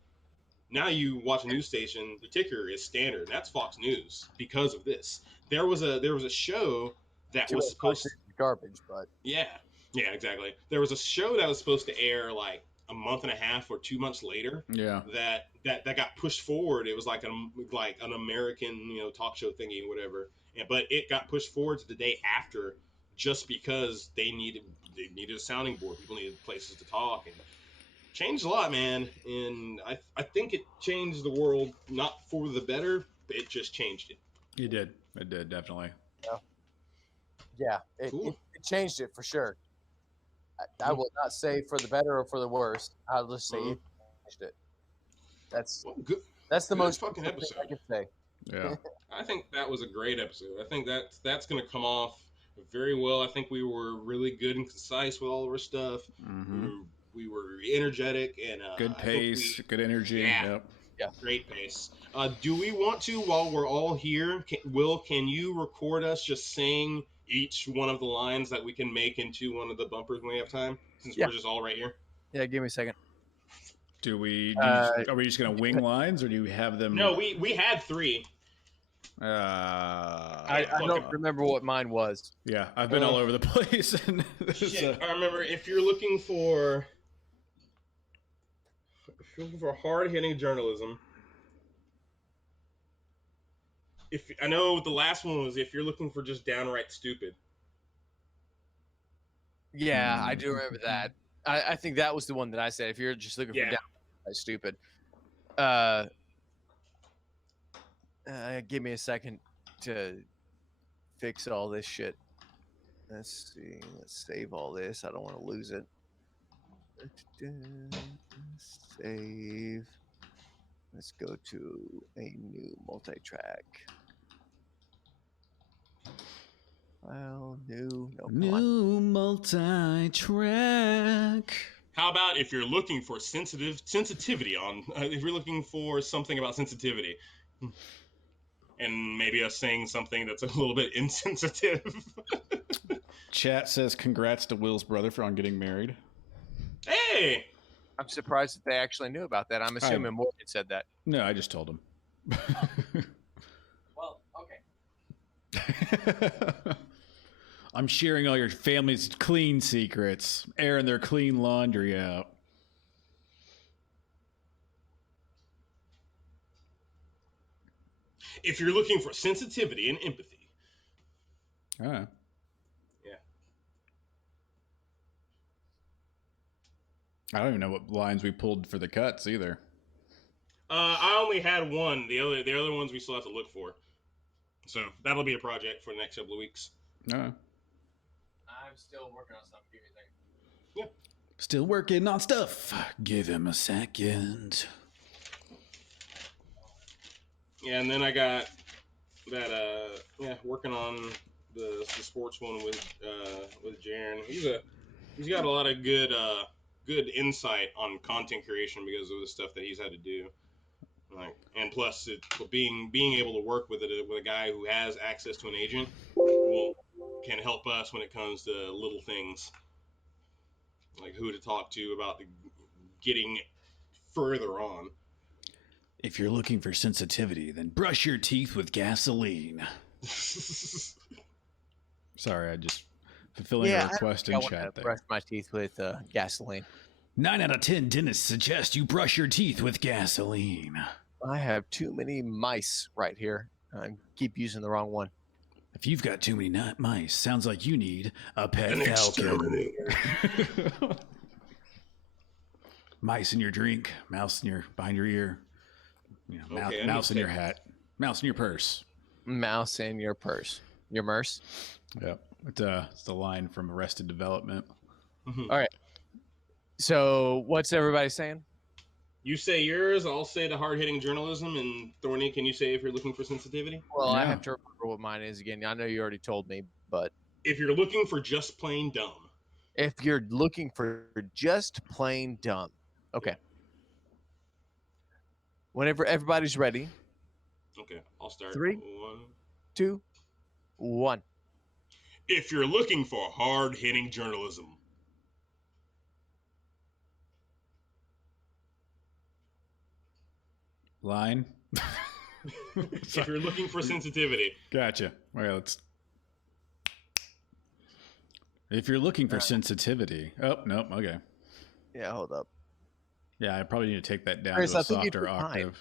Now you watch a news station, the ticker is standard. That's Fox News because of this. There was a show that was supposed to garbage, but yeah, exactly. There was a show that was supposed to air like a month and a half or 2 months later. Yeah. That got pushed forward. It was like an American, you know, talk show thingy or whatever. But it got pushed forward to the day after just because they needed a sounding board. People needed places to talk, and changed a lot, man. And I think it changed the world, not for the better, but it just changed it. It did, definitely. Yeah, it changed it for sure. I will not say for the better or for the worse. I'll just say it changed it. That's the most fucking episode I can say. Yeah. I think that was a great episode. I think that's going to come off very well. I think we were really good and concise with all of our stuff. We were energetic and good pace, good energy. Yeah, great pace. Do we want to, while we're all here, can you record us just saying each one of the lines that we can make into one of the bumpers when we have time, since we're just all right here? Yeah, give me a second. Are we just gonna wing lines, or do you have them? No, we had 3. I don't remember what mine was. Yeah, I've been all over the place. I remember if you're looking for hard-hitting journalism. I know the last one was if you're looking for just downright stupid. Yeah, I do remember that. I think that was the one that I said. If you're just looking for downright stupid. Give me a second to fix all this shit. Let's see. Let's save all this. I don't want to lose it. Save. Let's go to a new multi-track. File, new. No, come on. New multi-track. How about if you're looking for sensitivity on, if you're looking for something about sensitivity, and maybe us saying something that's a little bit insensitive. Chat says congrats to Will's brother on getting married. Hey! I'm surprised that they actually knew about that. I'm assuming Morgan said that. No, I just told him. Well, okay. I'm sharing all your family's clean secrets, airing their clean laundry out. If you're looking for sensitivity and empathy. All right. Yeah. I don't even know what lines we pulled for the cuts either. I only had one. The other ones we still have to look for. So that'll be a project for the next couple of weeks. All right. I'm still working on something. Give me a second. Yeah. Still working on stuff. Give him a second. Yeah, and then I got that working on the sports one with Jaren. He's got a lot of good insight on content creation because of the stuff that he's had to do. And plus, being able to work with a guy who has access to an agent can help us when it comes to little things like who to talk to about getting further on. If you're looking for sensitivity, then brush your teeth with gasoline. Sorry, I just fulfilling a request in chat there. Brush my teeth with gasoline. 9 out of 10 dentists suggest you brush your teeth with gasoline. I have too many mice right here. I keep using the wrong one. If you've got too many mice, sounds like you need a pet falcon. Mice in your drink, mouse in behind your ear. You know, mouse in your hat, mouse in your purse. Mouse in your purse. Your merce? Yep. It's the line from Arrested Development. Mm-hmm. All right. So what's everybody saying? You say yours, I'll say the hard-hitting journalism, and Thorny, can you say if you're looking for sensitivity? Well, I have to remember what mine is again. I know you already told me, but... If you're looking for just plain dumb. If you're looking for just plain dumb. Okay. Whenever everybody's ready. Okay, I'll start. 3, 1, 2, 1. If you're looking for hard-hitting journalism. Line. If you're looking for sensitivity. Gotcha. Well, if you're looking for sensitivity. Oh, nope. Okay. Yeah, hold up. Yeah, I probably need to take that down Chris, to a I think softer octave.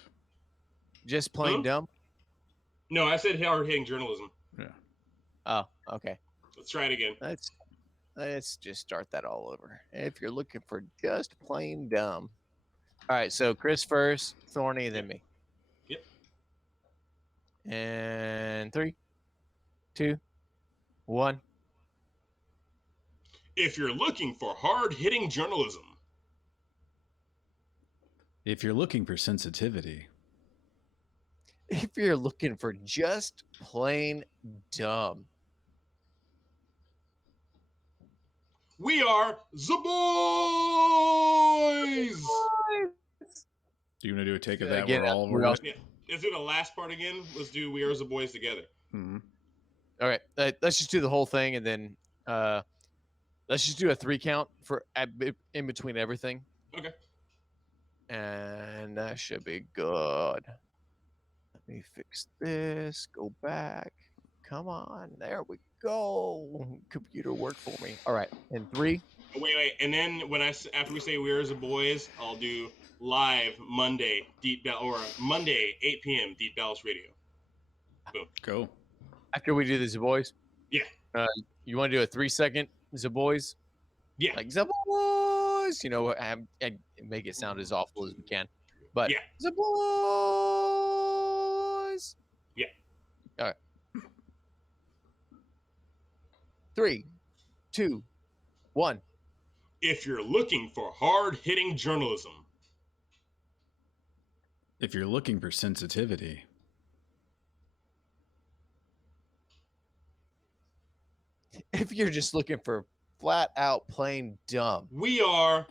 Just plain dumb? No, I said hard-hitting journalism. Yeah. Oh, okay. Let's try it again. Let's just start that all over. If you're looking for just plain dumb. All right, so Chris first, Thorny, then me. Yep. And 3, 2, 1. If you're looking for hard-hitting journalism. If you're looking for sensitivity. If you're looking for just plain dumb. We are Zaboys! Do you want to do a take of that? Again, We're all over it? Yeah. Let's do the last part again. Let's do We Are Zaboys together. Mm-hmm. All right, let's just do the whole thing, and then let's just do a 3 count for in between everything. Okay. And that should be good. Let me fix this. Go back. Come on. There we go. Computer work for me. All right. And 3. Wait. And then after we say We Are Zaboys, I'll do live Monday, Monday, 8 p.m. Deep Dallas Radio. Boom. Go. After we do the Zaboys? Yeah. You want to do a 3-second Zaboys? Yeah. Like Zaboys. You know, and make it sound as awful as we can. But yeah. Zaboys. Yeah. All right. 3, 2, 1. if you're looking for hard-hitting journalism. If you're looking for sensitivity. If you're just looking for flat out plain dumb. We are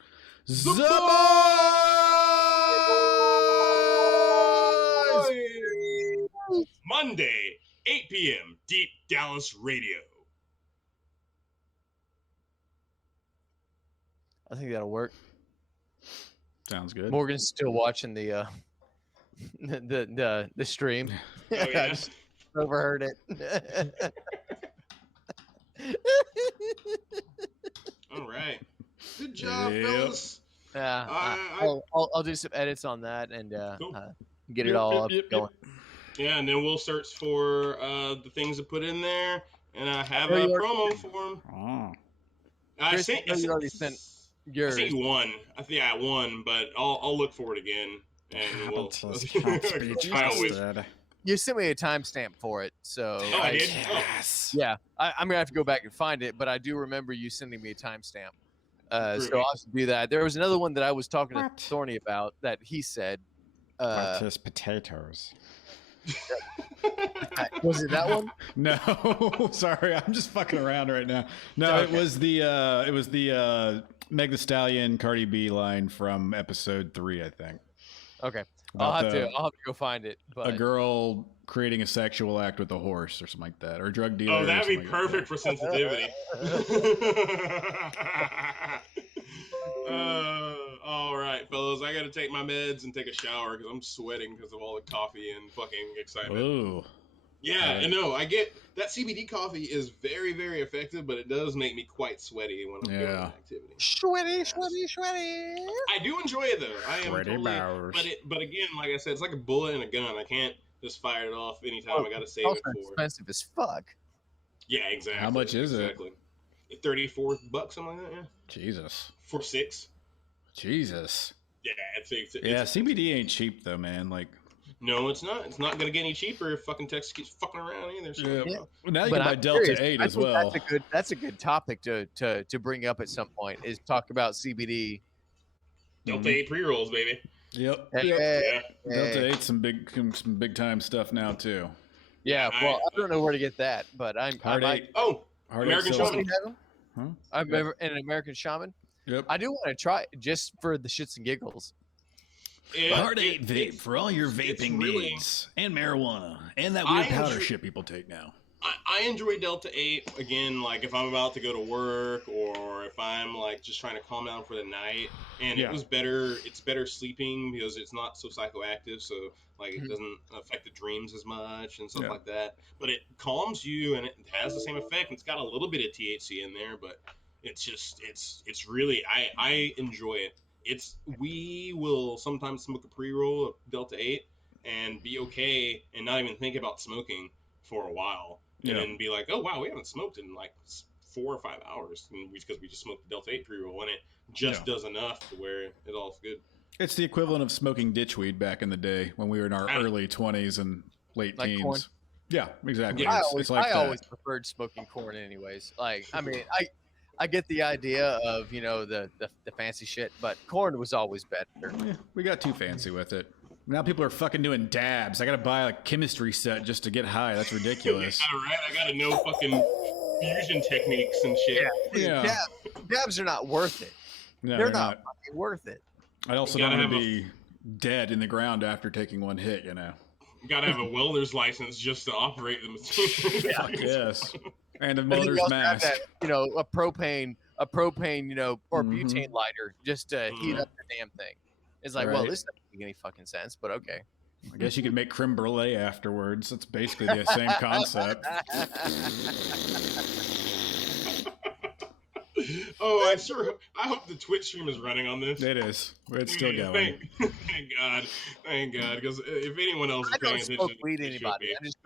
Zaboys! Monday, 8 p.m., Deep Dallas Radio. I think that'll work. Sounds good. Morgan's still watching the stream. Oh, I yeah? just overheard it. All right. Good job, Yep. fellas. I'll do some edits on that and Cool. get it all up going. Yeah, and then we'll search for the things to put in there, and I have Oh, a you promo for them. Oh. Chris, you already sent I yours. think you won. I think I won, but I'll look for it again, and we'll. I always. You sent me a timestamp for it, so Oh, I did. yeah, I'm gonna have to go back and find it, but I do remember you sending me a timestamp. So I'll have to do that. There was another one that I was talking to Thorny about that he said. What is potatoes? Was it that one? No, sorry, I'm just fucking around right now. No, Okay. it was the Meg Thee Stallion Cardi B line from episode 3, I think. Okay, About I'll have to go find it. But a girl creating a sexual act with a horse or something like that, or a drug dealer. Oh, that'd be something like perfect for sensitivity. All right, fellas, I gotta take my meds and take a shower because I'm sweating because of all the coffee and fucking that. excitement. Ooh. Yeah, I know. I get that CBD coffee is very, very effective, but it does make me quite sweaty when I'm doing an activity. Sweaty. I do enjoy it though. I am Sweaty totally. bowers. But again, like I said, it's like a bullet in a gun. I can't just fire it off anytime. I gotta save it Also for. expensive as fuck. Yeah, exactly. How much is it? $34, something like that. Yeah, Jesus. for 6. Jesus. Yeah, it's Yeah, CBD ain't cheap though, man. Like. No, it's not. It's not gonna get any cheaper if fucking Texas keeps fucking around either. So Yeah. yeah. Well, now you But can buy I'm Delta curious. 8 I as think well. That's a good topic to bring up at some point. Is talk about CBD. Delta 8 pre-rolls, baby. Yep. Hey, Yeah. Delta 8 some big time stuff now too. Yeah, well, I don't know where to get that, but I Hard might. 8. Oh, Hard American 8 Shaman. sells- Have them? Huh? I've ever an American Shaman. Yep. I do want to try it just for the shits and giggles. Hard 8 vape for all your it's vaping really- needs, and marijuana, and that I weird powder enjoy- shit people take now. I enjoy Delta 8 again, like if I'm about to go to work or if I'm like just trying to calm down for the night. And Yeah. it was better. It's better sleeping because it's not so psychoactive, so like it doesn't affect the dreams as much and stuff Yeah. like that. But it calms you and it has the same effect. It's got a little bit of THC in there, but it's just it's really I enjoy it. We will sometimes smoke a pre-roll of Delta 8 and be okay and not even think about smoking for a while. And Yeah. then be like, oh wow, we haven't smoked in like 4 or 5 hours, because we just smoked the Delta 8 pre-roll, and it just does enough to where it all's good. It's the equivalent of smoking ditchweed back in the day when we were in our early 20s and late Like teens. corn? Yeah, exactly. Yeah. It's like I that. always preferred smoking corn, anyways. Like, I mean, I get the idea of the fancy shit, but corn was always better. Yeah, we got too fancy with it. Now people are fucking doing dabs. I gotta buy a chemistry set just to get high. That's ridiculous. Yeah, right. I gotta know fucking fusion techniques and shit. Yeah. Dabs are not worth it. No, They're not fucking worth it. I also You don't gotta want to be dead in the ground after taking one hit, you know. You gotta have a welder's license just to operate the machine. Fuck yes. And a I think welder's you also have mask. that, a propane, or Mhm. butane lighter just to heat up the damn thing. It's like, well, Right. this doesn't make any fucking sense, but okay. I guess you could make creme brulee afterwards. It's basically the same concept. Oh, I hope the Twitch stream is running on this. It is. It's still going. Thank God. Because if anyone else is I paying don't attention, smoke weed, it should anybody. be. I'm just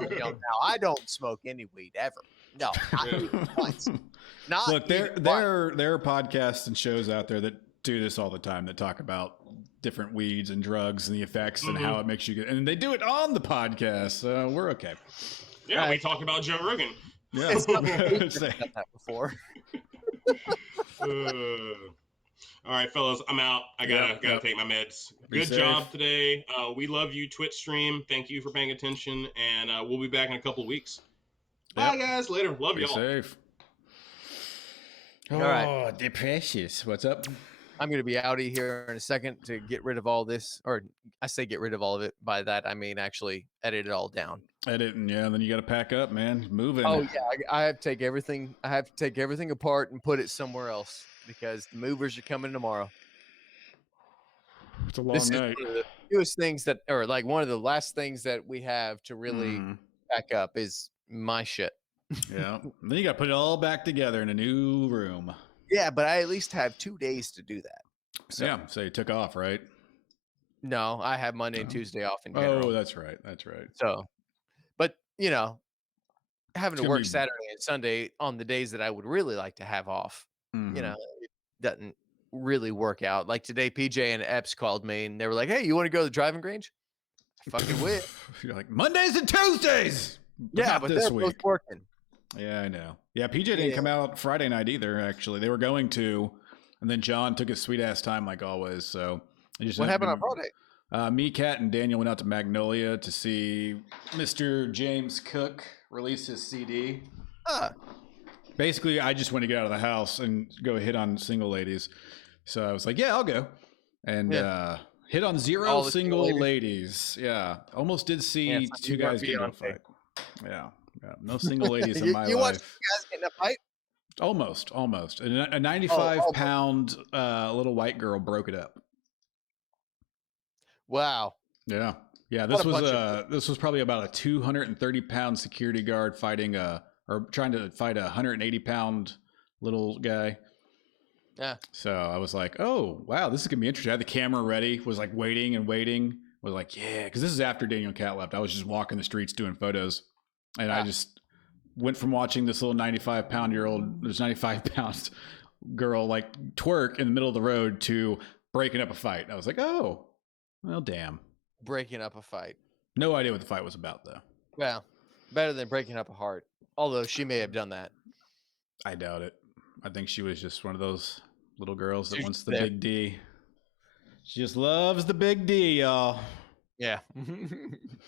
telling y'all now. I don't smoke any weed ever. No, not even once. Not Look, there even once. are podcasts and shows out there that do this all the time that talk about different weeds and drugs and the effects and how it makes you good. And they do it on the podcast, so we're okay. Yeah, we talk about Joe Rogan. Yeah. It's not we've done that before. All right, fellas, I'm out. I gotta take my meds. Good job today. We love you, Twitch stream. Thank you for paying attention, and we'll be back in a couple of weeks. Bye, guys. Later. Love y'all. Safe. All right. Oh, the precious. What's up? I'm going to be outie here in a second to get rid of all this, or I say get rid of all of it. By that, I mean actually edit it all down. Editing, yeah. Then you got to pack up, man. Moving. Oh yeah, I have to take everything. I have to take everything apart and put it somewhere else because the movers are coming tomorrow. It's a long This night. is one of the fewest things that, or like one of the last things that we have to really pack up is my shit. Yeah. And then you got to put it all back together in a new room. Yeah, but I at least have 2 days to do that. So, yeah. So you took off, right? No, I have Monday and Tuesday off in general. Oh, that's right. That's right. So, but you know, having to work Saturday and Sunday on the days that I would really like to have off, you know, it doesn't really work out. Like today, PJ and Ep6 called me and they were like, "Hey, you want to go to the driving range?" I fucking will. You're like Mondays and Tuesdays. Yeah, but they're both working. Yeah, I know. Yeah, PJ didn't come out Friday night either, actually. They were going to, and then John took his sweet-ass time like always, so... What happened on Friday? Me, Kat, and Daniel went out to Magnolia to see Mr. James Cook release his CD. Basically, I just wanted to get out of the house and go hit on single ladies. So I was like, yeah, I'll go. And hit on zero single ladies. Yeah, almost did see two guys get in a fight. Yeah. Yeah, no single ladies in my life. You watched guys get in a fight? Almost. A 95-pound little white girl broke it up. Wow. Yeah. This was probably about a 230-pound security guard trying to fight a 180-pound little guy. Yeah. So I was like, oh wow, this is gonna be interesting. I had the camera ready. Was like waiting. Was like, yeah, because this is after Daniel and Kat left. I was just walking the streets doing photos. And I just went from watching this little 95-pound girl like twerk in the middle of the road to breaking up a fight. I was like, oh, well, damn. Breaking up a fight. No idea what the fight was about, though. Well, better than breaking up a heart. Although she may have done that. I doubt it. I think she was just one of those little girls that wants the big D. She just loves the big D, y'all. Yeah.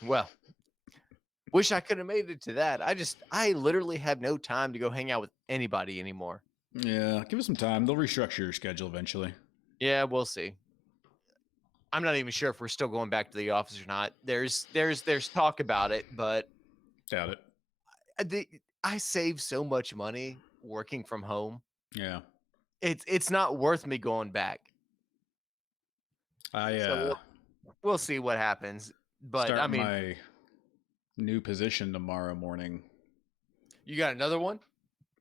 Well. Wish I could have made it to that. I literally have no time to go hang out with anybody anymore. Yeah, give us some time. They'll restructure your schedule eventually. Yeah, we'll see. I'm not even sure if we're still going back to the office or not. There's talk about it, but doubt it. I save so much money working from home. Yeah, it's not worth me going back. So we'll see what happens. But I mean, my new position tomorrow morning. You got another one?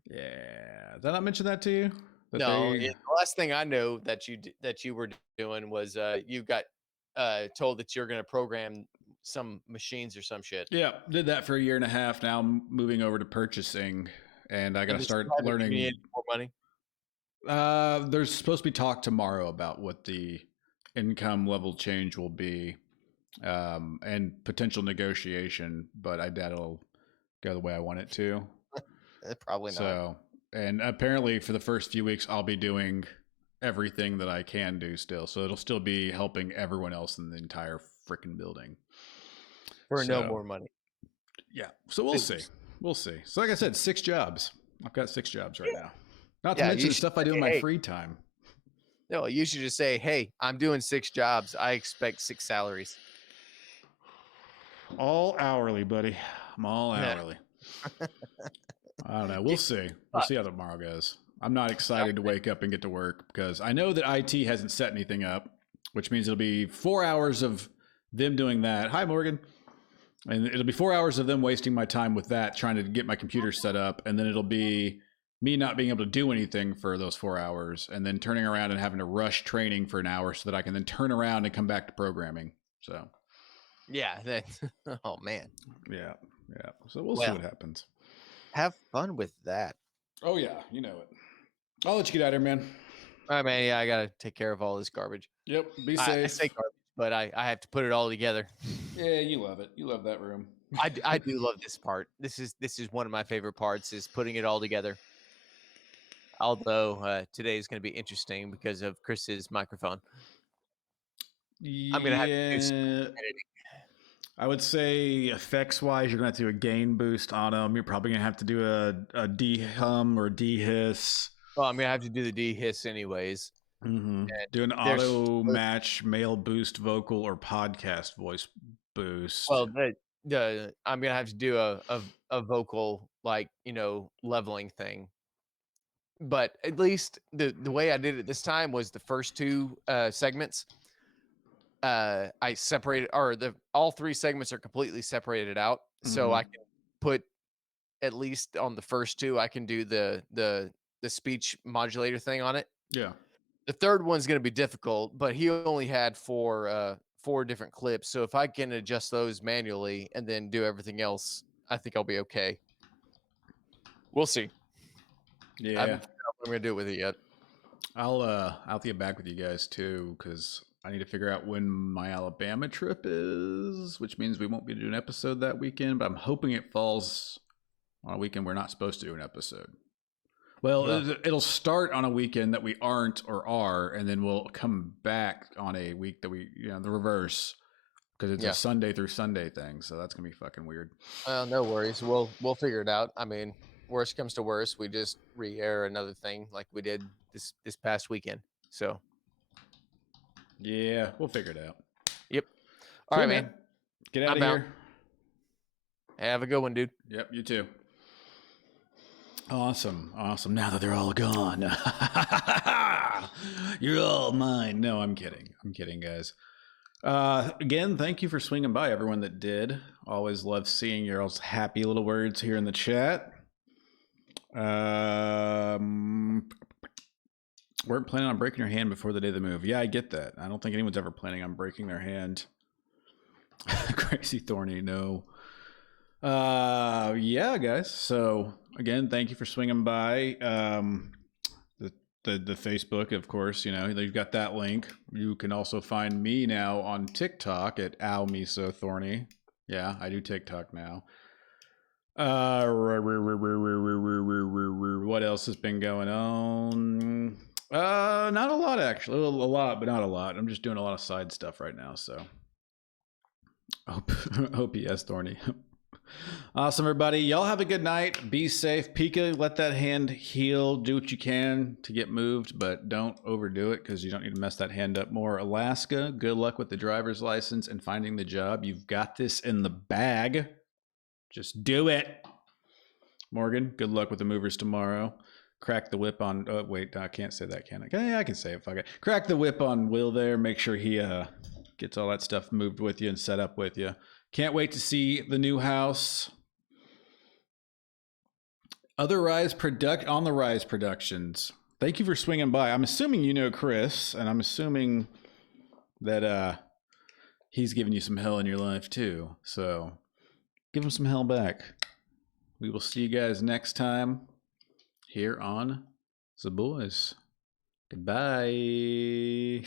Yeah. Did I not mention that to you? No. The last thing I know that you were doing was you got told that you're going to program some machines or some shit. Yeah, did that for a year and a half. Now I'm moving over to purchasing, and I got to start learning. More money. There's supposed to be talk tomorrow about what the income level change will be. And potential negotiation, but I doubt it'll go the way I want it to. Probably not. So, and apparently for the first few weeks, I'll be doing everything that I can do still. So it'll still be helping everyone else in the entire freaking building. For no more money. Yeah. So we'll see. We'll see. So like I said, 6 jobs. I've got 6 jobs right now. Not to mention the stuff I do in my free time. No, you should just say, hey, I'm doing 6 jobs. I expect 6 salaries. All hourly, buddy. I'm all hourly. I don't know. We'll see. We'll see how tomorrow goes. I'm not excited to wake up and get to work because I know that IT hasn't set anything up, which means it'll be 4 hours of them doing that. Hi, Morgan. And it'll be 4 hours of them wasting my time with that, trying to get my computer set up. And then it'll be me not being able to do anything for those 4 hours and then turning around and having to rush training for an hour so that I can then turn around and come back to programming. So... yeah. Oh, man. Yeah. So we'll see what happens. Have fun with that. Oh, yeah. You know it. I'll let you get out of here, man. All right, man. Yeah, I got to take care of all this garbage. Yep. Be safe. I say garbage, but I have to put it all together. Yeah, you love it. You love that room. I do love this part. This is one of my favorite parts is putting it all together. Although today is going to be interesting because of Chris's microphone. I'm going to have to do some editing. I would say effects-wise, you're going to have to do a gain boost on them. You're probably going to have to do a de-hum or de-hiss. Well, I'm going to have to do the de-hiss anyways. Mm-hmm. Do an auto match male boost vocal or podcast voice boost. Well, I'm going to have to do a vocal, like, leveling thing. But at least the way I did it this time was the first 2 segments. I separated, or all 3 segments are completely separated out. So I can put, at least on the first 2, I can do the speech modulator thing on it. Yeah. The third one's going to be difficult, but he only had 4 different clips. So if I can adjust those manually and then do everything else, I think I'll be okay. We'll see. Yeah. I haven't figured out what I'm going to do with it yet. I'll get back with you guys too, because I need to figure out when my Alabama trip is, which means we won't be doing an episode that weekend, but I'm hoping it falls on a weekend we're not supposed to do an episode. Well, it'll start on a weekend that we aren't or are, and then we'll come back on a week that we, the reverse, because it's a Sunday through Sunday thing. So that's going to be fucking weird. Well, no worries. We'll figure it out. I mean, worst comes to worst, we just re-air another thing like we did this past weekend. So yeah, we'll figure it out. Yep. All right, man. Get out of here. Have a good one, dude. Yep, you too. Awesome. Now that they're all gone. You're all mine. No, I'm kidding, guys. Again, thank you for swinging by, everyone that did. Always love seeing your all's happy little words here in the chat. Weren't planning on breaking your hand before the day of the move. Yeah, I get that. I don't think anyone's ever planning on breaking their hand. Crazy Thorny, no. Yeah, guys. So again, thank you for swinging by. The Facebook, of course, you've got that link. You can also find me now on TikTok at @OwMeSoThorny. Yeah, I do TikTok now. What else has been going on? Not a lot, actually. A lot, but not a lot. I'm just doing a lot of side stuff right now, so. OPS Thorny. Awesome, everybody. Y'all have a good night. Be safe. Pika, let that hand heal. Do what you can to get moved, but don't overdo it because you don't need to mess that hand up more. Alaska, good luck with the driver's license and finding the job. You've got this in the bag. Just do it. Morgan, good luck with the movers tomorrow. Crack the whip on... Oh, wait, I can't say that, can I? Yeah, I can say it. Fuck it. Crack the whip on Will there. Make sure he gets all that stuff moved with you and set up with you. Can't wait to see the new house. On the Rise Productions. Thank you for swinging by. I'm assuming you know Chris, and I'm assuming that he's giving you some hell in your life too. So give him some hell back. We will see you guys next time here on Zaboys. Goodbye.